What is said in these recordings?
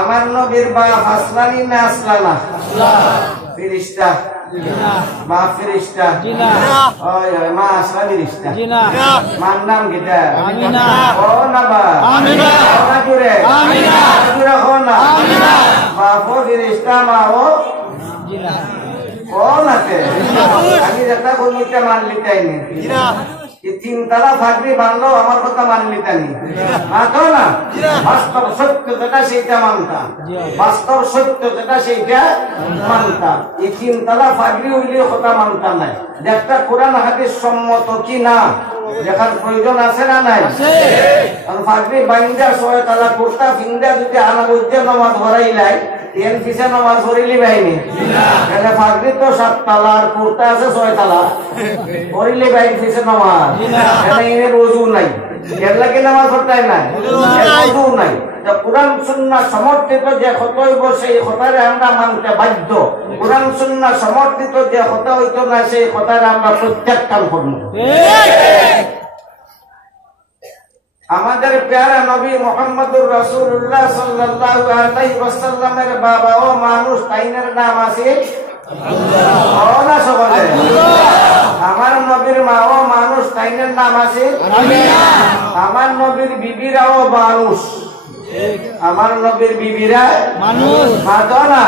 আমার নবীর বাপ আসলানি না আসলানা? ফেরেশতা। মা ফেরেশতা? ওই মা আসলা ফেরেশতা। মার নাম কিটা? আমিনা। ও না বা? আমিনা। না জুড়ে? আমিনা। জুড়ে হো না? আমিনা। বাপও ফেরেশতা, মাও জিনা। ও নাতে আমি যেটা বলতে মানলি তাইনি। তিনতলা ফাঁকরি বানলো আমার কথা মানলি তানি মাতো না? বাস্তব সত্য যেটা সেইটা মানতা, বাস্তব সত্য যেটা সেইটা মানতা। এই তিনতলা ফাঁকরি হইলে কথা মানতা নাই। একটা কোরআন হাদিস সম্মত কি না দেখার প্রয়োজন আছে না নাই? ফাঁকরি বাইন্দা ৬ তালা কোর্তা ফিন্দা যদি আনা বলতে নামাজ ভরাইলাই এর পিছে নামাজ পড়িলি বাইনি ফাঁকরি তো ৭ তালা আর কোর্তা আছে ৬ তালা পড়িলি বাইন পিছে নামাজ এর ওযু নাই, এর লাগে নামাজ পড়তাই নাই, ওযু নাই। কোরআন সুন্নাহ সমর্থিত যে কথা হইব সেই কথারে আমরা মানতে বাধ্য। কোরআন সুন্নাহ সমর্থিত যে কথা হইতো না সেই কথারে আমরা প্রত্যাখ্যান করব। আমাদের প্যারা নবী মুহাম্মদুর রাসূলুল্লাহ সাল্লাল্লাহু আলাইহি ওয়াসাল্লামের বাবা ও মানুষ তাইনের নাম আছে আল্লাহ। ও না সকলে আমার নবীর মা ও মানুষ তাইনের নাম আছে আমিনা। আমার নবীর বিবিরাও মানুষ, আমার নবীর বিবিরা মানুষ, মাতো না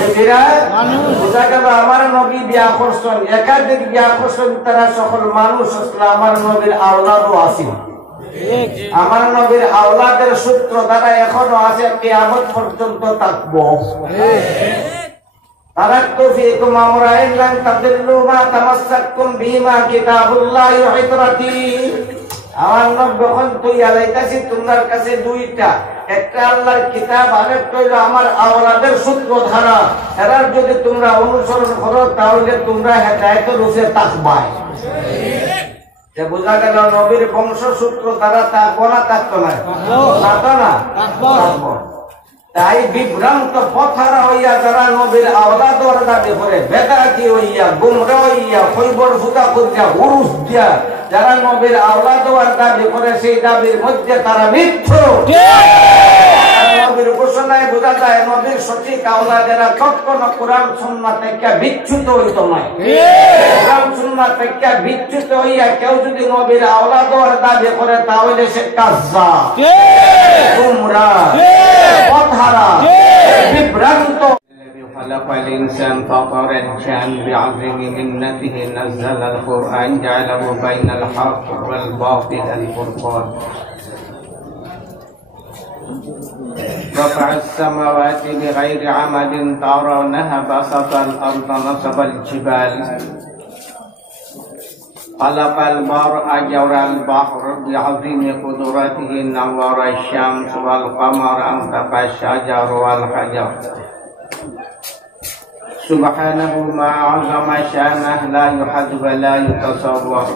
বিবিরা মানুষ। বুঝা গেল আমার নবী বিয়া করছেন, একাধিক বিয়া করছেন, তারা সকল মানুষ আসলে আমার নবীর আওলাদও আছে। আমার নবীর আওলাদের সূত্র দ্বারা এখনো আছে, কিয়ামত পর্যন্ত থাকবো। তারাক্তু ফীকুম আমরাইন লান তাদিল্লু মা তামাসসাকতুম বিহিমা কিতাবুল্লাহি ওয়া ইতরাতি। আমার নবী যখন তুই আলাইতাছি তোমার কাছে দুইটা, একটা আল্লাহর কিতাব আর একটা হলো আমার আওলাদের সূত্র ধারা। এরার যদি তোমরা অনুসরণ করো তাহলে তোমরা হেদায়েতের রূপে থাকবা। যে বোঝা গেল নবীর বংশসূত্র দ্বারা থাকবো না? থাকতো না? থাকতো না? থাকবো। তাই বিভ্রান্ত পথহারা হইয়া যারা নবীর আওলাদ দাবি করে, বেদাতি হইয়া গুমরা হইয়া খৈবর ফুটা করিয়া উরুস দিয়া যারা নবীর আওলাদ দাবি করে সেই দাবির মধ্যে তারা মিথ্যু। নবীর ঘোষণায় বোঝা যায় নবীর সঠিক আওলাদেরা কখনো কোরআন সুন্নাহ থেকে বিচ্যুত হইত নয়। কোরআন সুন্নাহ থেকে বিচ্যুত হইয়া কেউ যদি নবীর আওলাদ দাবি করে তাহলে সে কাজ্জাব, গুমরা, পথহারা, বিভ্রান্ত। خلق الإنسان فطر الجان بعظيم منته نزل القرآن جعله بين الحق والباطل الفرقان رفع السماوات بغير عمد ترونها بسط الأرض نصب الجبال خلق المرء جرى البحر بعظيم قدرته نور الشمس والقمر أنطق الشجر والحجر سبحانه ما عظم شانه لا يحد ولا يتصور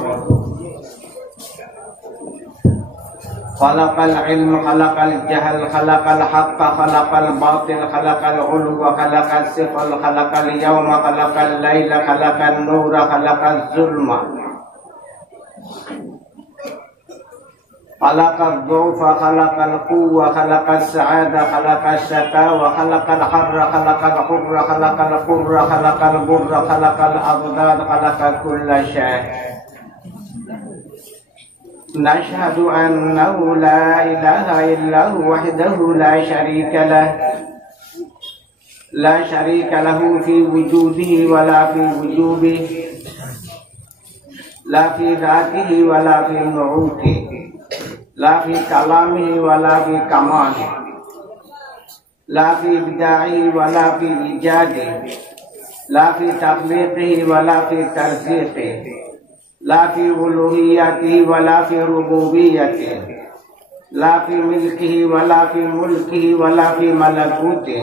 خلق العلم خلق الجهل خلق الحق خلق الباطل خلق العلو خلق السفل خلق اليوم خلق الليل خلق النور خلق الظلم خلق الضعف خلق القوة خلق السعادة خلق الشقاوة خلق الحر خلق الحر خلق القر خلق البر خلق الأضداد خلق كل شيء نشهد أنه لا إله إلا هو وحده لا شريك له لا شريك له في وجوده ولا في وجوبه لا في ذاته ولا في نعوته لا في كلامه ولا في كماله لا في إبداعه ولا في إيجاده لا في تخليقه ولا في ترزيقه لا في ألوهيته ولا في ربوبيته لا في ملكه ولا في ملكه ولا في ملكوته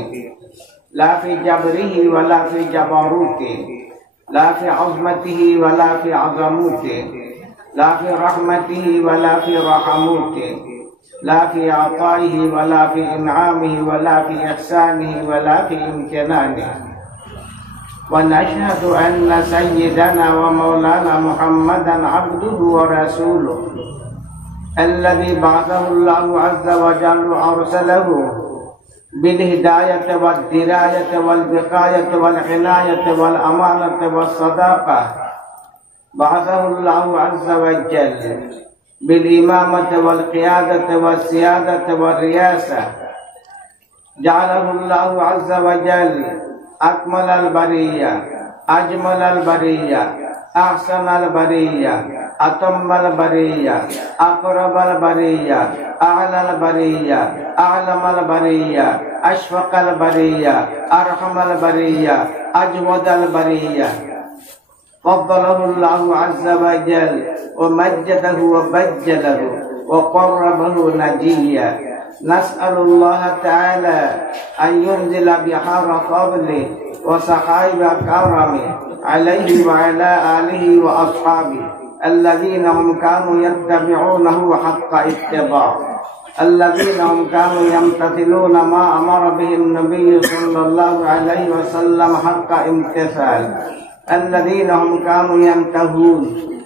لا في جبره ولا في جبروته لا في عظمته ولا في عظمته لا في رحمته ولا في رحمته لا في عطائه ولا في إنعامه ولا في إحسانه ولا في امتنانه ونشهد أن سيدنا ومولانا محمدا عبده ورسوله الذي بعثه الله عز وجل أرسله بالهداية والدراية والوقاية والعناية والأمانة والصداقة. بعثه الله عز وجل بالإمامة والقيادة والسيادة والرياسة. جعله الله عز وجل أكمل البرية، أجمل البرية، أحسن البرية، أتم البرية، أقرب البرية، أعلى البرية، أعلم البرية، أشفق البرية، أرحم البرية، أجود البرية. فضله الله عز وجل ومجده وبجله وقربه نجيا. نسأل الله تعالى أن ينزل بحر فضله وسحائب كرمه عليه وعلى آله وأصحابه الذين هم كانوا يتبعونه حق اتباع، الذين هم كانوا يمتثلون ما أمر به النبي صلى الله عليه وسلم حق امتثال، الذين هم كانوا ينتهون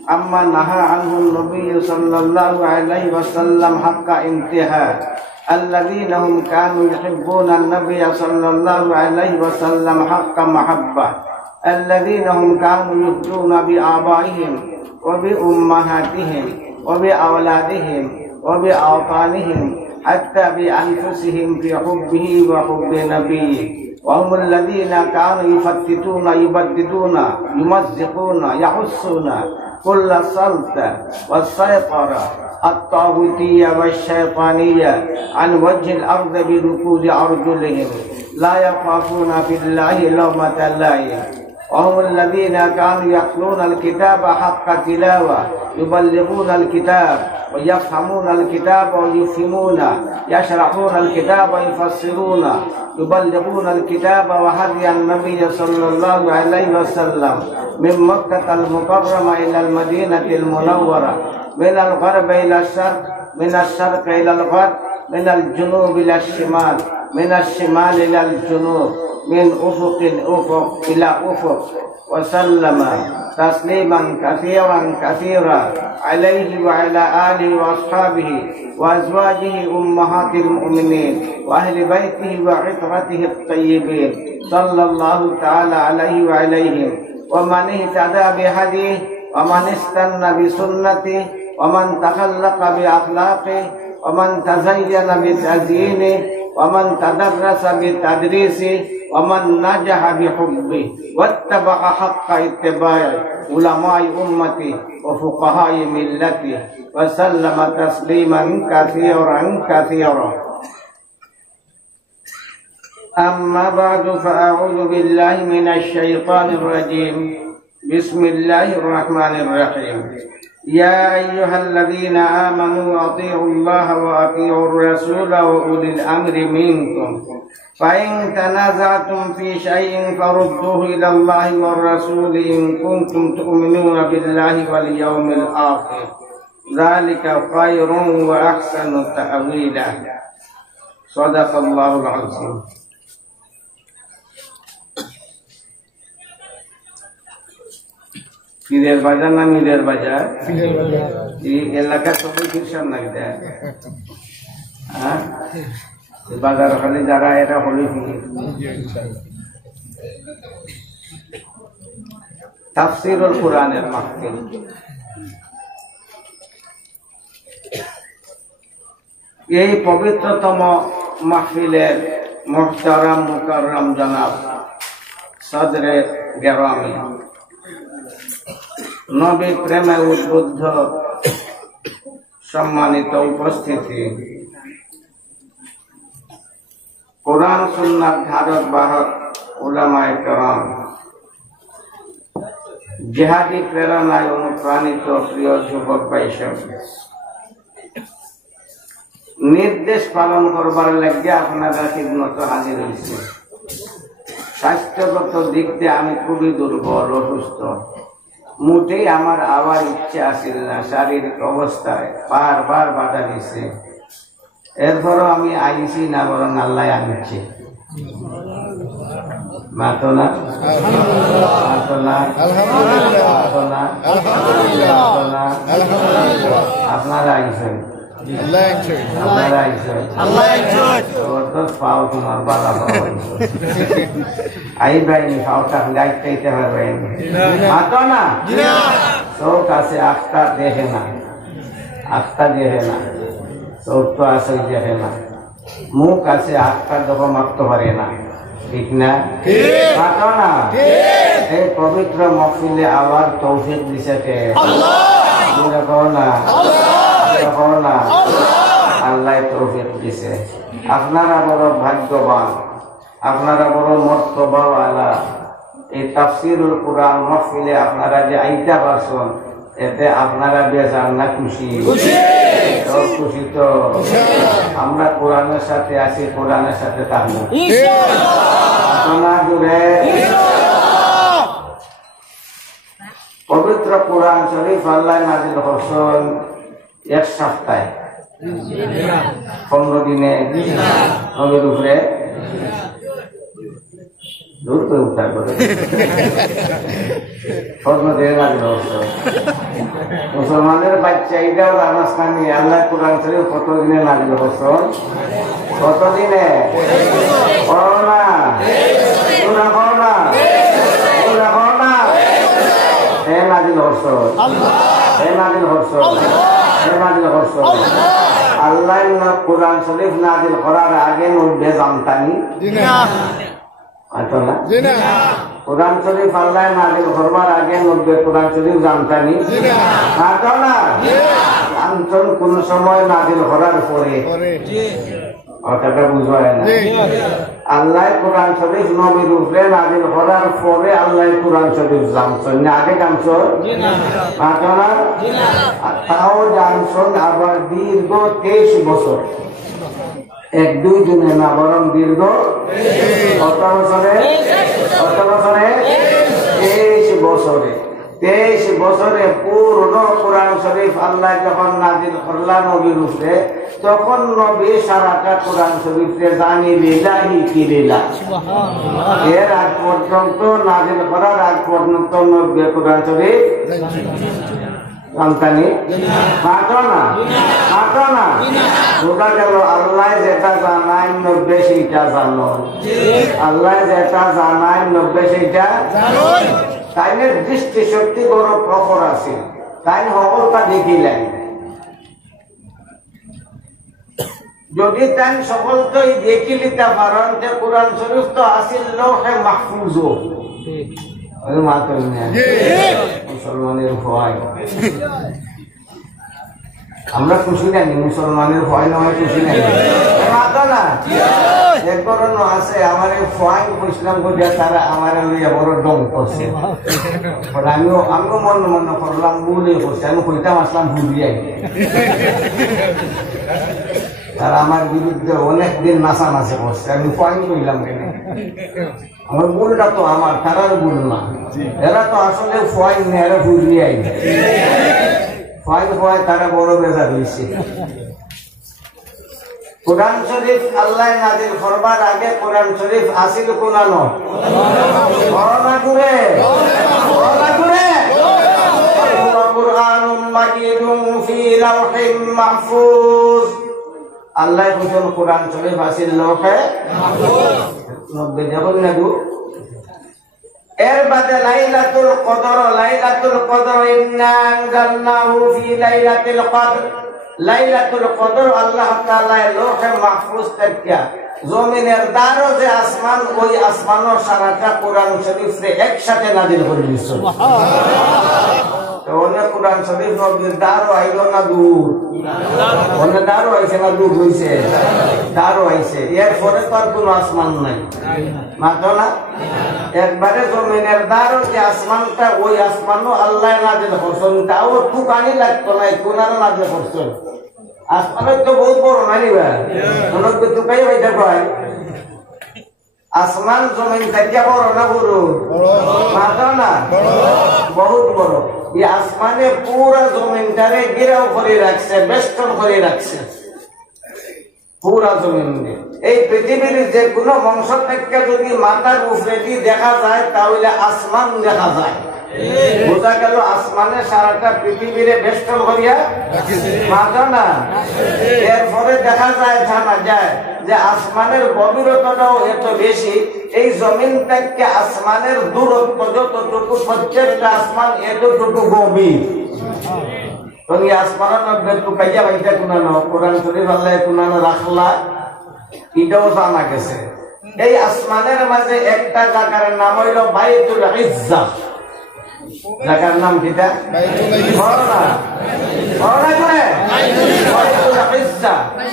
عما نهى عنه النبي صلى الله عليه وسلم حق انتهاء، الذين هم كانوا يحبون النبي صلى الله عليه وسلم حق محبة، الذين هم كانوا يفدون بآبائهم وبأمهاتهم وبأولادهم وبأوطانهم حتى بأنفسهم في حبه وحب نبيه. وهم الذين كانوا يفتتون يبددون يمزقون يحسون كل السلطة والسيطرة الطاغوتية والشيطانية عن وجه الأرض بركوز أرجلهم، لا يخافون في الله لومة لائم. وهم الذين كانوا يتلون الكتاب حق تلاوة، يبلغون الكتاب ويفهمون الكتاب ويفهمون، يشرحون الكتاب ويفسرون، يبلغون الكتاب وهدي النبي صلى الله عليه وسلم من مكة المكرمة إلى المدينة المنورة، من الغرب إلى الشرق، من الشرق إلى الغرب، من الجنوب إلى الشمال، من الشمال إلى الجنوب، من أفق إلى أفق، وسلم تسليما كثيرا كثيرا عليه وعلى آله وأصحابه وأزواجه أمهات المؤمنين وأهل بيته وعطرته الطيبين صلى الله تعالى عليه وعليهم، ومن اهتدى بهديه ومن استنى بسنته ومن تخلق بأخلاقه ومن تزين بتزيينه ومن تدرس بتدريسه ومن نجح بحبه واتبع حق اتباع علماء أمته وفقهاء ملته وسلم تسليما كثيرا كثيرا. أما بعد فأعوذ بالله من الشيطان الرجيم. بسم الله الرحمن الرحيم. يا أيها الذين آمنوا أطيعوا الله وأطيعوا الرسول وأولي الأمر منكم، فإن تنازعتم في شيء فردوه إلى الله والرسول إن كنتم تؤمنون بالله واليوم الآخر، ذلك خير وأحسن تأويلا. صدق الله العظيم. পীরের বাজার না মিলের বাজার? এই এলাকার সবাই খ্রিস্টান নাকি দেয়? হ্যাঁ, বাজার ওখানে যারা এরা হলে তাফসীরুল কুরআনের মাহফিল। এই পবিত্রতম মাহফিলের মুহতারাম মুকাররম জনাব সদরে গেরামি, নবী প্রেমে উদ্বুদ্ধ সম্মানিত উপস্থিতি, কোরআন সুন্নাহ ধারক বাহক উলামায়ে কেরাম, জিহাদি প্রেরণায় অনুপ্রাণিত প্রিয় যুবক ভাইসব, নির্দেশ পালন করবার লাগে আপনারা ঠিকমতো হাজির হয়েছে। স্বাস্থ্যগত দিক দিয়ে আমি খুবই দুর্বল, অসুস্থ, মোটেই আমার আবার ইচ্ছে আসিল না, শারীরিক অবস্থায় বারবার বাধা দিচ্ছে। এরপরও আমি আইছি না, বরং আল্লাহ আনছে। আপনারা আইছেন, পাও তোমার বালা আই বাইনি পাওটা গাইতে পারবেন হাঁটো না চোখ আছে আখটা দেখে না চোখ তো আছে দেখে না মুখ আছে আখটা যখন মারতে পারে না ঠিক না হাঁটো না এই পবিত্র মহফিলে আবার তৌফিক দিছে কে আল্লাহ তৌফিক দিছে আপনারা বড় ভাগ্যবান আপনারা বড় মর্তবাওয়ালা এই তাফসীরুল কুরআন মাহফিলে আপনারা যে আইতা পারছেন এতে আপনারা বেজার না খুশি খুশি তো আমরা কোরআনের সাথে আছি কোরআনের সাথে থাকবো পবিত্র কোরআন শরীফ আল্লাহ নাযিল করছেন এক সপ্তাহে 15 দিনে নবীর উপরে দূর করে উদ্ধার করে 15 দিনে নাযিল করছেন মুসলমানের বাচ্চা এটাও নামাজ কানি আল্লাহ কোরআন শরীফ কত দিনে নাযিল করছেন কত দিনে করোনা আল্লাহ কোরআন শরীফ নাযিল করার আগে নব্বে জানতানি কোরআন শরীফ আল্লাহ নাযিল করবার আগে নব্বে কোরআন শরীফ জানতানি জানতেন কোন সময় নাযিল করার পরে কথাটা বুঝা হয় না আল্লাহ কোরআন শরীফ নবীর উপরে নাযিল করার পরে আল্লাহ কোরআন শরীফ জানছেন না আগে জানছেন না তাও জানছেন আবার দীর্ঘ 23 বছর 1-2 দিনে না বরং দীর্ঘ কত বছরে 23 বছরে পূর্ণ কোরআন শরীফ আল্লাহ যখন নাযিল করলেন নবীর উপরে তখন নবী সারাটা কোরআন শরীফে জানি লিল্লাহি কি লিল্লাহ এর আগ পর্যন্ত নাযিল করার আগ পর্যন্ত নবী কোরআন শরীফ জানতানি না বোঝা গেল আল্লাহ যেটা জানায় 90 সেইটা জানো আল্লাহ যেটা জানায় 90 সেইটা তাইনের দৃষ্টি শক্তি বড় প্রখর আছে তাই সকলটা দেখিলেন যদি তাই সকলটাই দেখি নিতে পারেন যে কোরআন শরীফ তো আসিল লৌহে মাহফুজ মুসলমানের ভয় আমরা খুশি নাকি মুসলমানের ভয় নয় খুশি নাকি না এক ধরনের আছে আমার ভয় বুঝলাম বুঝে তারা আমার বড় ডং করছে আমিও মনে করলাম ভুলে করছে আমি কইতাম আসলাম ভুলিয়াই তারা আমার বিরুদ্ধে অনেকদিন নাচানাচি করছে আমি ভয় কইলাম কেন আমার ভুলটা তো আমার তারার ভুল না এরা তো আসলে ভয় নেই এরা ভুলিয়াই ভয় তারা বড় বেজার হয়েছে কোরআন শরীফ আল্লাহ নাযিল করবার আগে কোরআন শরীফ আসিল কোনানো করোনা ঘুরে কুরআনুম মাজিদুম ফি লাওহিম মাহফুজ আল্লাহ বলেন কোরআন শরীফ আসিল লৌহে মাহফুজ 90 যখন নাগু এর বাদে লাইলাতুল কদর ইন্না আনজালনাহু ফি লাইলাতুল কদর লাইলাতুল কদর আল্লাহ তাআলা লৌহে মাহফুজ থেকে জমিনের দারো যে আসমান ওই আসমানের সারাটা কোরআন শরীফে একসাথে নাযিল করে দিয়েছে সুবহানাল্লাহ তো অনেক কোরআন শরীফ নবীর দারো আইলো না দূর অনেক দারো আইছে না দূর হইছে দারো আইছে এর পরে তো আর কোনো আসমান নাই মাত্র না একবারে জমিনের দারো যে আসমানটা ওই আসমানও আল্লাহ নাযিল করছেন তাও টুকানি লাগতো না কোরআন নাযিল করছেন আসমানের তো বহুত বড় নানি ভাই অনেক টুকাই হইতে পারে আসমান জমিন থেকে বড় না বড় মাত্র না বহুত বড় এই আসমানে পুরা জমিনটারে ঘেরাও করে রাখছে বেষ্টন করে রাখছে পুরা জমিন দিয়ে। এই পৃথিবীর যে কোনো অংশ থেকে যদি মাথার উপরে দিয়ে দেখা যায় তাহলে আসমান দেখা যায়। বোঝা গেল আসমানে সারাটা পৃথিবীর বেষ্টন করিয়া মাথা না। এরপরে দেখা যায়, জানা যায় যে আসমানের গভীরতাটাও এত বেশি, এই জমিন থেকে আসমানের দূরত্ব যতটুকু, প্রত্যেকটা আসমান এতটুকু গভীর। তুমি আসমানের মধ্যে টুকাইয়া বাইটা কুনানো, কোরআন শরীফ আল্লাহ কুনানো রাখলা, এটাও জানা গেছে। এই আসমানের মাঝে একটা জায়গার নাম হইল বাইতুল ইজ্জা। জায়গার নাম কিটা?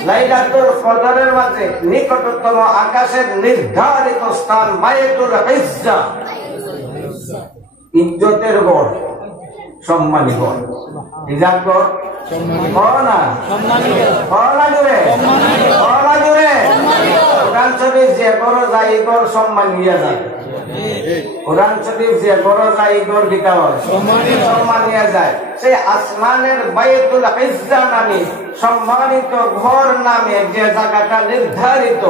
লাইলাতুল কদরের মাঝে নিকটতম আকাশের নির্ধারিত স্থান বাইতুল ইজ্জা, ইজ্জতের গড়, সম্মানী গড়। যে গড় যায় এই গড় সম্মান নিয়ে যায়। কোরআন শরীফ যে গড় যায় এই গড় দিতে হয় সম্মান নিয়ে যায়। সেই আসমানের বাইতুল ইজ্জা নামে সম্মানিত ঘর নামে যে জায়গাটা নির্ধারিত,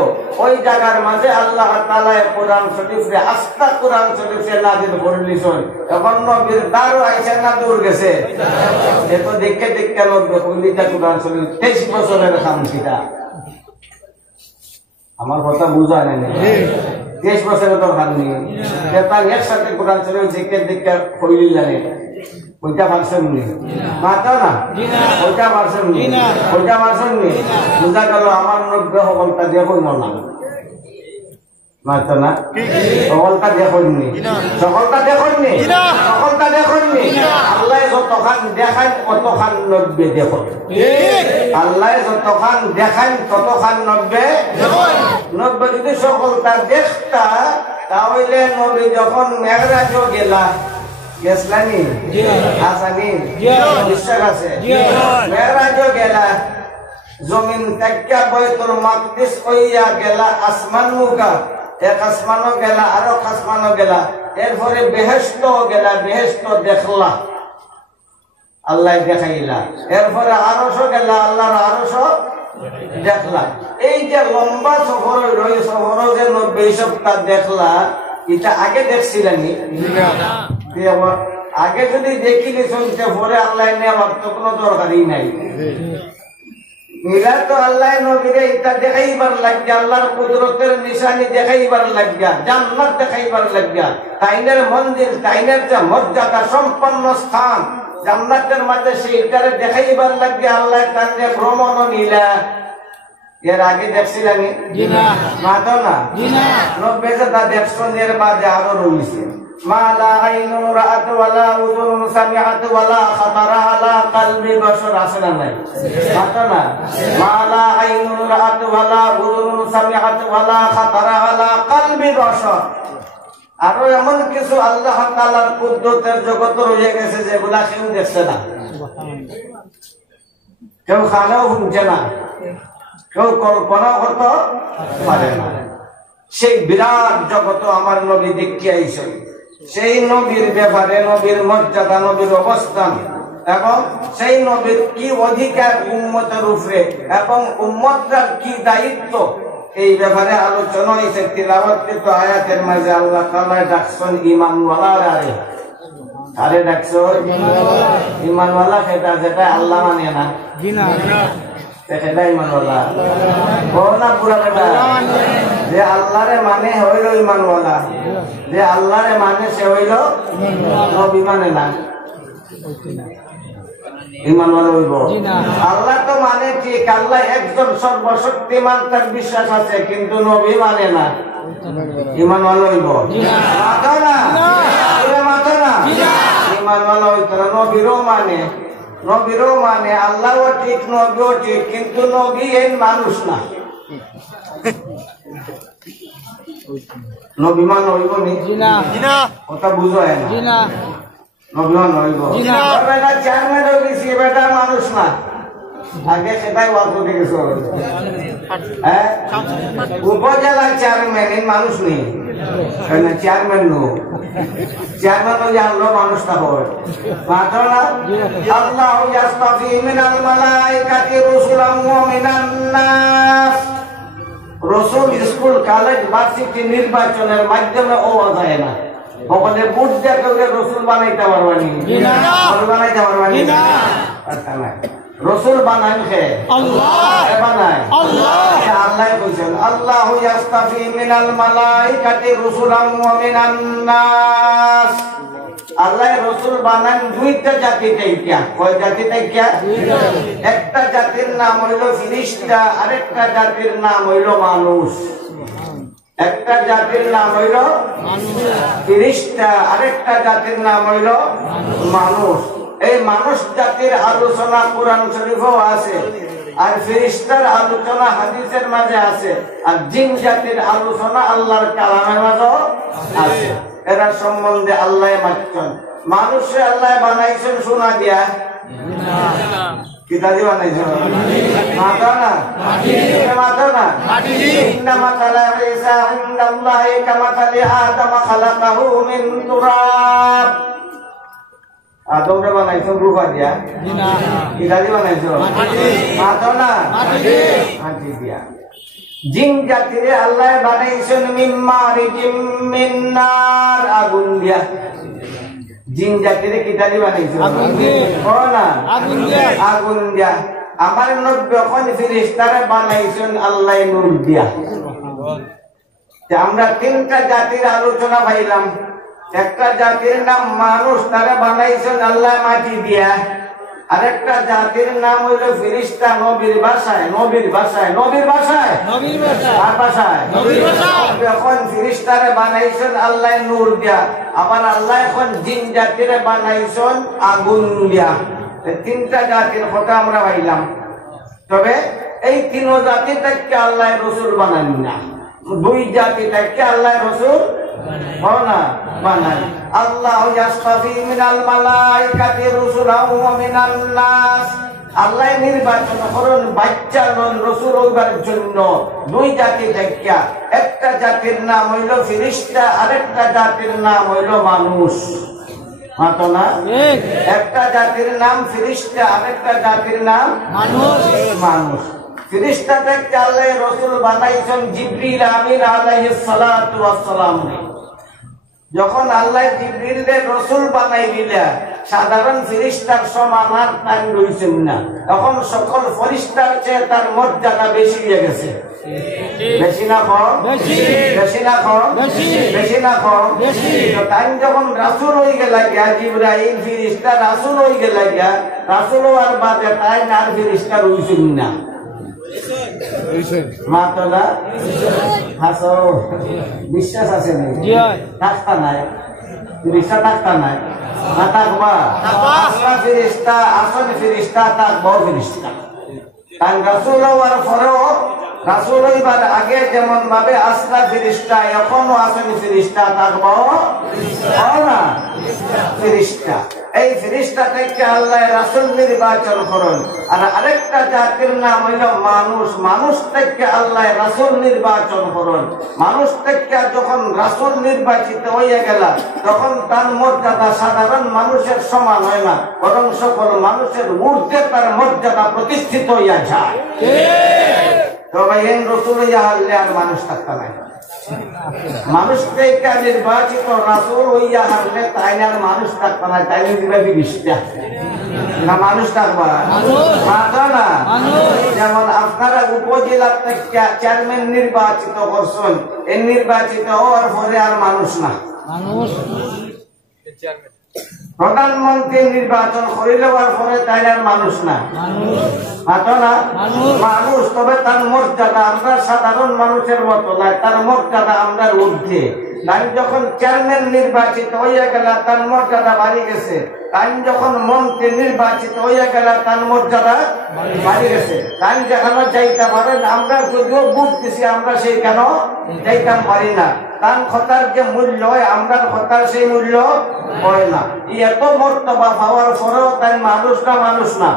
ওই জায়গার মাঝে আল্লাহ তাআলা কোরআন শরীফে আস্থা কোরআন শরীফে নাযিল করলিছেন। এখন নবীর দারও আইসা না দূর গেছে, এত দেখে দেখে নবী কইলিটা কোরআন শরীফ 23 বছরের খামসিটা। আমার কথা বুঝায় না, 23 বছরের তো খাননি তার একসাথে কোরআন শরীফ দেখে দেখে কইলি জানে। ওইটা পারছেন নি? মাতা না ওইটা পারছেন নি? ওইটা পারছেন নি? বুঝা গেল আমার নব্য সকলটা দিয়ে কইল না। মাতা না সকলটা দেখেননি, সকলটা দেখেননি, সকলটা দেখেননি। আল্লাহ যতখান দেখান কতখান নব্বে দেখুন। আল্লাহ যতখান দেখান ততখান নব্বে নব্বে। যদি সকলটা দেখতা তাহলে নবী যখন মেরাজও গেলা, গেছলানি আসানি বিশ্বাস আছে, মেরাজও গেলা, জমিন থেকে বাইতুল মাকদিস হইয়া গেলা আসমান মুখা, এক আসমানও গেলা, আরো আসমানও গেলা, এরপরে বেহেশত গেলা, বেহেশত দেখলা, আল্লাহ দেখাইলা, এরপরে আরশও গেলা, আল্লাহর আরশও দেখলা। এই যে লম্বা সফর রই সফর যে 90 সপ্তাহ দেখলা, এটা আগে দেখছিলানি? আগে যদি দেখিনি শুনতে পরে আল্লাহ নেওয়ার তো কোনো দরকারই নাই। মিলা তো আল্লাহ নবীরে এটা দেখাইবার লাগিয়া, আল্লাহর কুদরতের নিশানি দেখাইবার লাগিয়া, জান্নাত দেখাইবার লাগিয়া, তাইনের মন্দির, তাইনের যে মর্যাদা সম্পন্ন স্থান জান্নাতের মাঝে সেইটারে দেখাইবার লাগিয়া আল্লাহ তাদের ভ্রমণ নিলা। এর আগে দেখছিলাম মাতো না 90 টা দেখছেন, এর মাঝে আরো রয়েছে মা লা আইনুন রাআত ওয়ালা উযুনুন সামিআত ওয়ালা খাতারা আলা কলবি বশর। আছে না নাই? মাতো না মা লা আইনুন রাআত ওয়ালা উযুনুন সামিআত ওয়ালা খাতারা আলা কলবি বশর। আরো এমন কিছু আল্লাহ তাআলার কুদরতের জগৎ রয়ে গেছে যেগুলা কেউ দেখছে না, কেউ খানাও শুনছে না, কেউ কল্পনাও করতে পারে না। সেই বিরাট জগৎ আমার নবী দেখিয়ে আইছেন। সেই নবীর ব্যাপারে, নবীর মর্যাদা, নবীর অবস্থান এবং সেই নবীর কি অধিকার উম্মতের উপরে এবং উম্মতটার কি দায়িত্ব, এই ব্যাপারে আলোচনা হয়েছে। তিলাওয়াতকৃত আয়াতের মাঝে আল্লাহ তাআলা ডাকছেন ঈমানওয়ালারা। আরে ডাকছো ঈমানওয়ালা, সেটা যেটা আল্লাহ মানে না, সেটা ঈমানওয়ালা। না পুরা বেটা যে আল্লাহরে মানে হইল ঈমানওয়ালা, যে আল্লাহরে মানে সে হইল নবী মানে না। ঈমানওয়ালা হইব আল্লাহ তো মানে ঠিক, আল্লাহ একজন সর্বশক্তিমান, তার বিশ্বাস আছে, কিন্তু নবী মানে না। ঈমানওয়ালা হইব মাথা না, মাথা না, ঈমানওয়ালা হইতো না। নবীরও মানে, নবীরও মানে, আল্লাহও ঠিক, নবীও ঠিক, কিন্তু নবী এই মানুষ না। নবী মান হইব নি? কথা বুঝো না, নবী মান হইব বেটা চেয়ারম্যান হয়ে গেছি, বেটা মানুষ না। আগে সেটাই ওয়াজ করতে গেছো, হ্যাঁ উপজেলা চেয়ারম্যান এই মানুষ নেই, চেয়ারম্যান নো চেয়ারম্যান ওই আল্লাহ মানুষটা হয় মাত্র না আল্লাহু ইয়াসতাফি মিনাল মালাইকাতি রাসূলাম ওয়া মিনান নাস রাসূল স্কুল কলেজ ভার্সিটি নির্বাচনের মাধ্যমে ওয়া যায় না ওখানে বুট দিয়ে কেউ রাসূল বানাইতে পারবানি না বানাইতে পারবানি না আচ্ছা না রাসূল বানান কে আল্লাহ বানায় আল্লাহ আল্লাহ কইছেন আল্লাহু ইয়াসতাফি মিনাল মালাইকাতি রাসূলাম ওয়া মিনান নাস আল্লাহ রাসূল বানান দুইটা জাতি থেকে কয় জাতি থেকে একটা জাতির নাম হইল ফেরেশতা আরেকটা জাতির নাম হইল মানুষ একটা জাতির নাম হইল মানুষ ফেরেশতা আরেকটা জাতির নাম হইল মানুষ এই মানুষ জাতির আলোচনা কোরআন শরীফেও আছে আর ফেরেশতার আলোচনা হাদিসের মাঝে আছে আর জিন জাতির আলোচনা আল্লাহর কালামের মাঝেও আছে এরা সম্বন্ধে আল্লাহ মানছেন মানুষে আল্লাহ বানাইছেন সোনা দিয়া না কিতা দিয়ে বানাইছেন মাথা না মাথা না ইন্না মাতালা ঈসা ইনদাল্লাহি কামাতালি আদম খালাকাহু মিন তুরাব আদমরে বানাইছেন রূপা দিয়া না কিতা দিয়ে বানাইছেন মাথা না মাটি দিয়া জিন জাতিরে আল্লাহ বানাইছেন মিম্মারিজিম মিন নার আগুন দিয়া জিন জাতিরে কিতা দিয়ে বানাইছেন আগুন দিয়ে ও না আগুন দিয়া আমার নবী কোন ফেরেশতারে বানাইছেন আল্লাহ নূর দিয়া আমরা তিনটা জাতির আলোচনা পাইলাম একটা জাতির নাম মানুষ তারে বানাইছেন আল্লাহ মাটি দিয়া আরেকটা জাতির নাম হইল ফেরেশতা নবীর ভাষায় আর ভাষায় এখন ফেরেশতারে বানাইছেন আল্লাহ নূর দিয়া আবার আল্লাহ এখন জিন জাতিরে বানাইছেন আগুন দিয়া তিনটা জাতির কথা আমরা পাইলাম তবে এই তিন জাতি থেকে আল্লাহ রাসূল বানান না দুই জাতি থেকে আল্লাহ রাসূল বানান আল্লাহু ইয়াসতাফি মিনাল মালাইকাতি রাসূলাম ওয়া মিনান নাস আল্লাহ নির্বাচন করেন বাচ্চা নন রাসূল হইবার জন্য দুই জাতি থেকে একটা জাতির নাম হইল ফেরেশতা আরেকটা জাতির নাম হইল মানুষ মাতো না একটা জাতির নাম ফেরেশতা আরেকটা জাতির নাম মানুষ ফেরেশতা থেকে আল্লাহ রাসূল বানাইছেন জিবরিল আমিন আলাইহিস সালাতু ওয়াস সালাম যখন আল্লাহ জিবরিলকে রাসূল বানাই দিলেন সাধারণ ফেরেশতার সমান আর টাইম রইছেন না এখন সকল ফেরেশতার চেয়ে তার মর্যাদা বেশি হয়ে গেছে বেশি না কম বেশি না কম বেশি না কম তো টাইম যখন রাসূল হয়ে গেল গিয়া জিবরাইল ফেরেশতা রাসূল হয়ে গেল গিয়া রাসূল আর বাদে তাই আর ফেরেশতা রইছেন না মাতলা হাসো বিশ্বাস আছে থাকতা নাই ফেরেশতা থাকতা নাই না থাকবা আসলা ফেরেশতা আসল ফেরেশতা থাকবো ফেরেশতা কারণ রাসূল হওয়ার পরেও রাসূল হইবার আগে যেমন ভাবে আসলা ফেরেশতা এখনো আসল ফেরেশতা থাকবো না ফেরেশতা এই ফেরেশতা থেকে আল্লাহ রাসূল নির্বাচন করেন আর আরেকটা জাতির নাম হইল মানুষ মানুষ থেকে আল্লাহ রাসূল নির্বাচন করেন মানুষ থেকে যখন রাসূল নির্বাচিত হয়ে গেল তখন তার মর্যাদা সাধারণ মানুষের সমান হয় না বরং সকল মানুষের ঊর্ধ্বে তার মর্যাদা প্রতিষ্ঠিত হইয়া যায় তবে এই রাসূল হইলে আর মানুষ থাকতে নাই মানুষ থেকে নির্বাচিত রাসূল হইয়া হারলে তাই আর মানুষ থাকবে না তাই দিবে বিশটা না মানুষ থাকবা না যেমন আপনারা উপজেলা থেকে চেয়ারম্যান নির্বাচিত করছেন এই নির্বাচিত হওয়ার পরে আর মানুষ না প্রধানমন্ত্রী নির্বাচন করে দেওয়ার পরে তাই আর মানুষ না মানুষ তবে তার মর্যাদা আমরা সাধারণ মানুষের মতো না তার মর্যাদা আমরা ঊর্ধ্বে তাই যখন চেয়ারম্যান নির্বাচিত হইয়া গেল তার মর্যাদা বাড়ি গেছে তাই যখন মন্ত্রী নির্বাচিত হইয়া গেল তার মর্যাদা বাড়ি গেছে তাই যেখানে যাইতে পারেন আমরা যদিও বুঝতেছি আমরা সেই কেন যাইতাম পারি না তার কথার যে মূল্য হয় আমরা কথার সেই মূল্য হয় না এত মর্তবা পাওয়ার পরেও তাই মানুষ না মানুষ না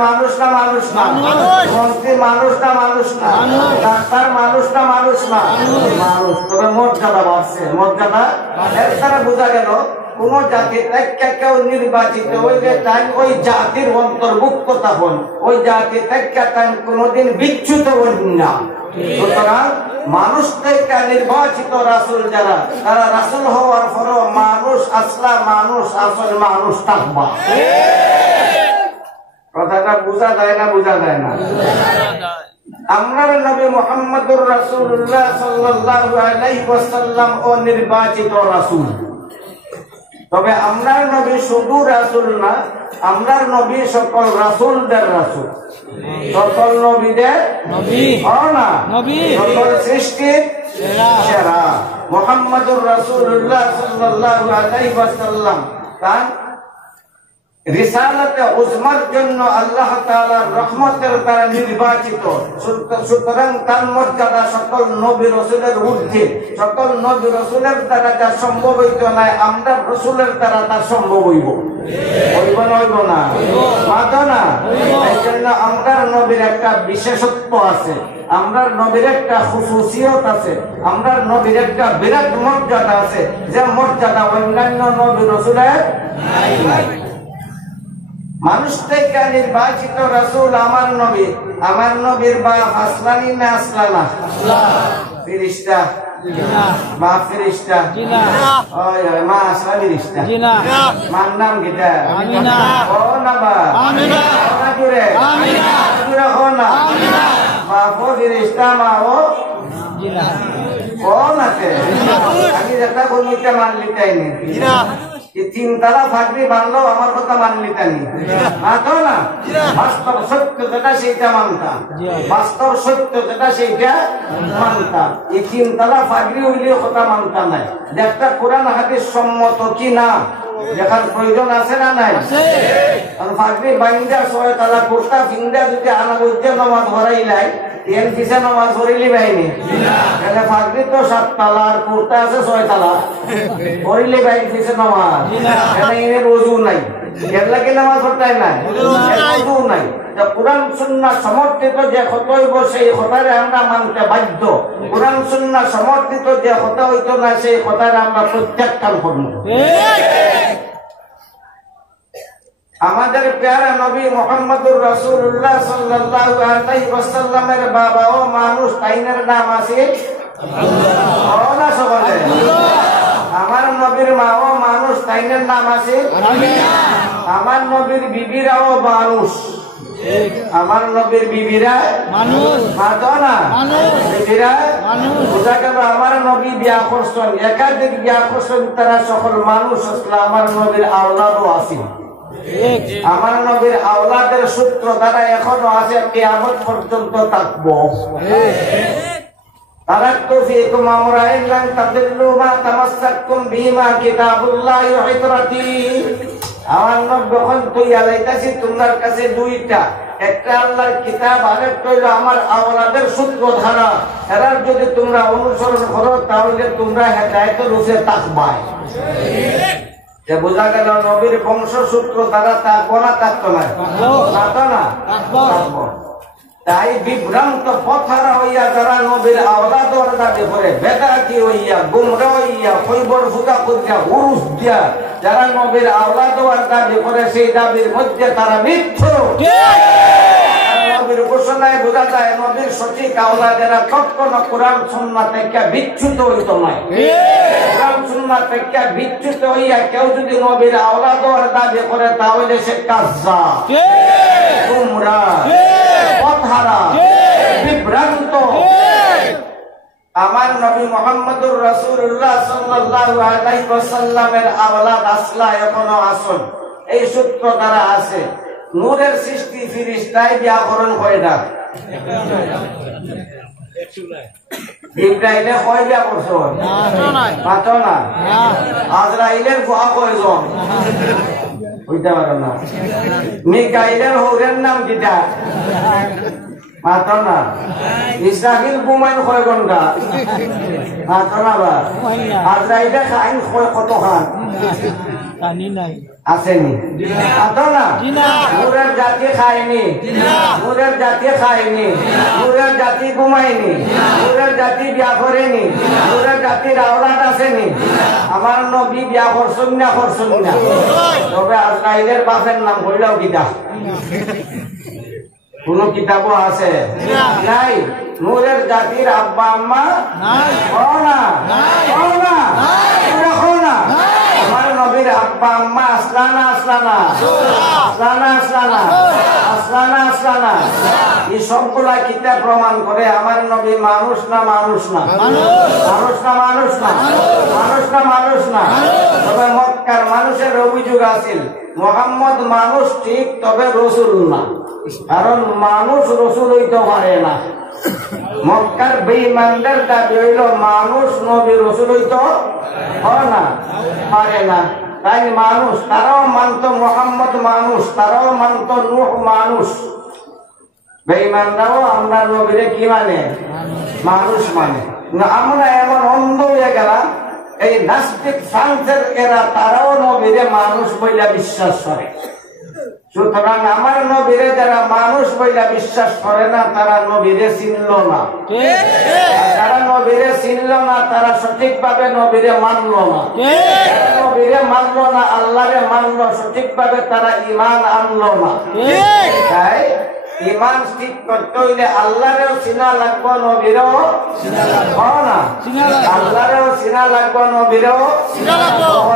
মানুষ না মন্ত্রী মানুষ না ডাক্তার মানুষ না মানুষ। তবে মর্যাদা বাড়ছে, মর্যাদা এর দ্বারা বোঝা গেল কোন জাতির একটা কেউ নির্বাচিত হইলে তাই ওই জাতির অন্তর্ভুক্ততা হন, ওই জাতির একটা তাই কোনদিন বিচ্যুত হন না। সুতরাং মানুষ থেকে নির্বাচিত রাসূল যারা, তারা রাসূল হওয়ার পরও মানুষ আসলা, মানুষ আসল, মানুষ থাকবা। কথাটা বোঝা যায় না? বোঝা যায় না? আমরার নবী মুহাম্মদুর রাসূলুল্লাহ সাল্লাল্লাহু আলাইহি ওয়াসাল্লাম ও নির্বাচিত রাসূল। তবে আমরার নবী শুধু রাসূল না, আমরার নবী সকল রাসূলদের রাসূল, সকল নবীদের নবী, না সকল সৃষ্টির সেরা মুহাম্মদুর রাসূলুল্লাহ সাল্লাল্লাহু আলাইহি ওয়াসাল্লাম তার রিসালাতে উজমার জন্য আল্লাহ তাআলার রহমতের দ্বারা নির্বাচিত। সুতরাং তার মর্যাদা সকল নবী রাসূলের ঊর্ধ্বে। সকল নবী রাসূলের দ্বারা যা সম্ভব হইত না, আমরা রাসূলের দ্বারা তা সম্ভব হইব। হইব না? হইব না? মাতো না? এই জন্য আমরার নবীর একটা বিশেষত্ব আছে, আমরার নবীর একটা খুসুসিয়ত আছে, আমরার নবীর একটা বিরাট মর্যাদা আছে, যে মর্যাদা অন্যান্য নবী রাসূলের নাই। মানুষ থেকে নির্বাচিত রাসূল আমার নবী। আমার নবীর বাপ আসমানি না আসলানা? ফেরেশতা। মা ফেরেশতা? ওই মা আসলা ফেরেশতা। মার নাম কিটা? আমিনা। ও না বা? আমিনা। না জুড়ে? আমিনা। জুড়ে হো না? আমিনা। বাপ ফেরেশতা, মা ও জিনা। ও নাতে আমি যেটা কমিটা মানলি তাইনি। জিনা। তিনতলা ফাঁকরি বানলো আমার কথা মানলি তানি মাতো না? বাস্তব সত্য যেটা সেইটা মানতাম, বাস্তব সত্য যেটা সেইটা মানতাম। এই তিনতলা ফাঁকরি হইলে কথা মানতাম নাই। একটা কোরআন হাদিস সম্মত কি না দেখার প্রয়োজন আছে না নাই? ফাঁকরি বাইন্দা 6 তালা কোর্তা ফিন্দা যদি আনা বুঝতে নামাজ ভরাইলাই এর পিছে নামাজ ভরিলি বাইনি। ফাঁকরি তো 7 তালা আর কোর্তা আছে 6 তালা, ভরিলি বাইন পিছে নামাজ। এর ওযু নাই, এর লাগে নামাজ পড়তাই নাই, ওযু নাই। কোরআন সুন্নাহ সমর্থিত যে কথা হইব সেই কথারে আমরা মানতে বাধ্য। কোরআন সুন্নাহ সমর্থিত যে কথা হইতো না সেই কথারে আমরা প্রত্যাখ্যান করব। আমাদের প্যারা নবী মুহাম্মদুর রাসূলুল্লাহ সাল্লাল্লাহু আলাইহি ওয়াসাল্লামের বাবা ও মানুষ, তাইনের নাম আছে আল্লাহ। ও না সবাই? আমার নবীর মা ও মানুষ, তাইনের নাম আছে আমিনা। আমার নবীর বিবিরাও মানুষ, আমার নবীর বিবিরা মানুষ। মাতো না? বিবিরা মানুষ। বোঝা গেল আমার নবী বিয়া করছেন, একাধিক বিয়া করছেন, তারা সকল মানুষ আসলে আমার নবীর আওলাদও আছে। আমার নবীর আওলাদের সূত্র দ্বারা এখনো আছে, কিয়ামত পর্যন্ত থাকবো। তারাক্তু ফীকুম আমরাইন লান তাদিল্লু মা তামাসসাকতুম বিহিমা কিতাবুল্লাহি ওয়া ইতরাতি। আমার নবী যখন কইয়া যাইতাছি তোমার কাছে দুইটা, একটা আল্লাহর কিতাব, আরেকটা হইল আমার আওলাদের সূত্র ধারা। এরার যদি তোমরা অনুসরণ করো তাহলে তোমরা হেদায়েতের উপরে থাকবা। যে বোঝা গেল নবীর বংশসূত্র দ্বারা থাকবো না? থাকতো না? থাকতো না? থাকবো। তাই বিভ্রান্ত পথহারা হইয়া যারা নবীর আওলাদ দাবি করে, বেদাতি হইয়া গুমরা হইয়া কইবর ফুকা করিয়া উরুস দিয়া যারা নবীর আওলাদ দাবি করে, সেই দাবির মধ্যে তারা মিথ্যা। নবীর ঘোষণায় বোঝা যায় নবীর সঠিক আওলাদেরা কখনো কোরআন সুন্নাহ থেকে বিচ্যুত হইতো না। কোরআন সুন্নাহ থেকে বিচ্যুত হইয়া কেউ যদি নবীর আওলাদ দাবি করে তাহলে সে কাজ্জাব, গুমরা, পথহারা, বিভ্রান্ত। আমার নবী মুহাম্মদুর রাসূলুল্লাহ সাল্লাল্লাহু আলাইহি ওয়াসাল্লামের আওলাদ আসলা এখনো আসন, এই সূত্র দ্বারা আছে। নূরের সৃষ্টি ফেরেশতায় ব্যাকরণ করে না। ইব্রাহিমে কয় বিয়া করছো? পাতো না? আজরাইলের বুয়া কয়জন? হইতে পারে না। মিকাইলের হৌরের নাম কিটা? পাতো না? ইসরাফিল বুমাইন কয় ঘন্টা? পাতো না? বা আজরাইলে খাইন কয় কত খান? আসেনি আতো না নূরের জাতি খায়নি নূরের জাতি খায়নি নূরের জাতি ঘুমায়নি নূরের জাতি বিয়া করেনি নূরের জাতির আওলাদ আসেনি আমার নবী বিয়া করছেন না তবে আজরাইলের বাপের নাম কইলাও কিতা কোন কিতাবও আছে নাই নূরের জাতির আব্বা আম্মা আমার নবীর আব্বা আম্মা আসলানা এই সবগুলা কিতাব প্রমাণ করে আমার নবী মানুষ না তবে মক্কার মানুষের অভিযোগ আছিল মুহাম্মদ মানুষ ঠিক তবে রসুল না কারণ মানুষ রসুল হইতে পারে না মক্কার বেঈমানদের দাবি হইল মানুষ নবী রসুল হইতে পারে না তাই মানুষ তারাও মানত মুহাম্মদ মানুষ তারাও মানত নূহ মানুষ বেঈমানরাও আমরা নবীরে কি মানে মানুষ মানে আমরা এমন অন্ধ হয়ে গেলাম এই নাস্তিক ফ্রান্সের এরা তারাও নবীরে মানুষ বইলা বিশ্বাস করে সুতরাং আমার নবীরে যারা মানুষ বইলা বিশ্বাস করে না তারা নবীরে চিনল না যারা নবীরে চিনল না তারা সঠিকভাবে নবীরে মানল না নবীরে মানল না আল্লাহরে মানল সঠিকভাবে তারা ঈমান আনলো না তাই ঈমান ঠিক করতে হইলে আল্লাহরেও চিনা লাগবো নবীরেও আল্লাহরেও চিনা লাগবো নবীরেও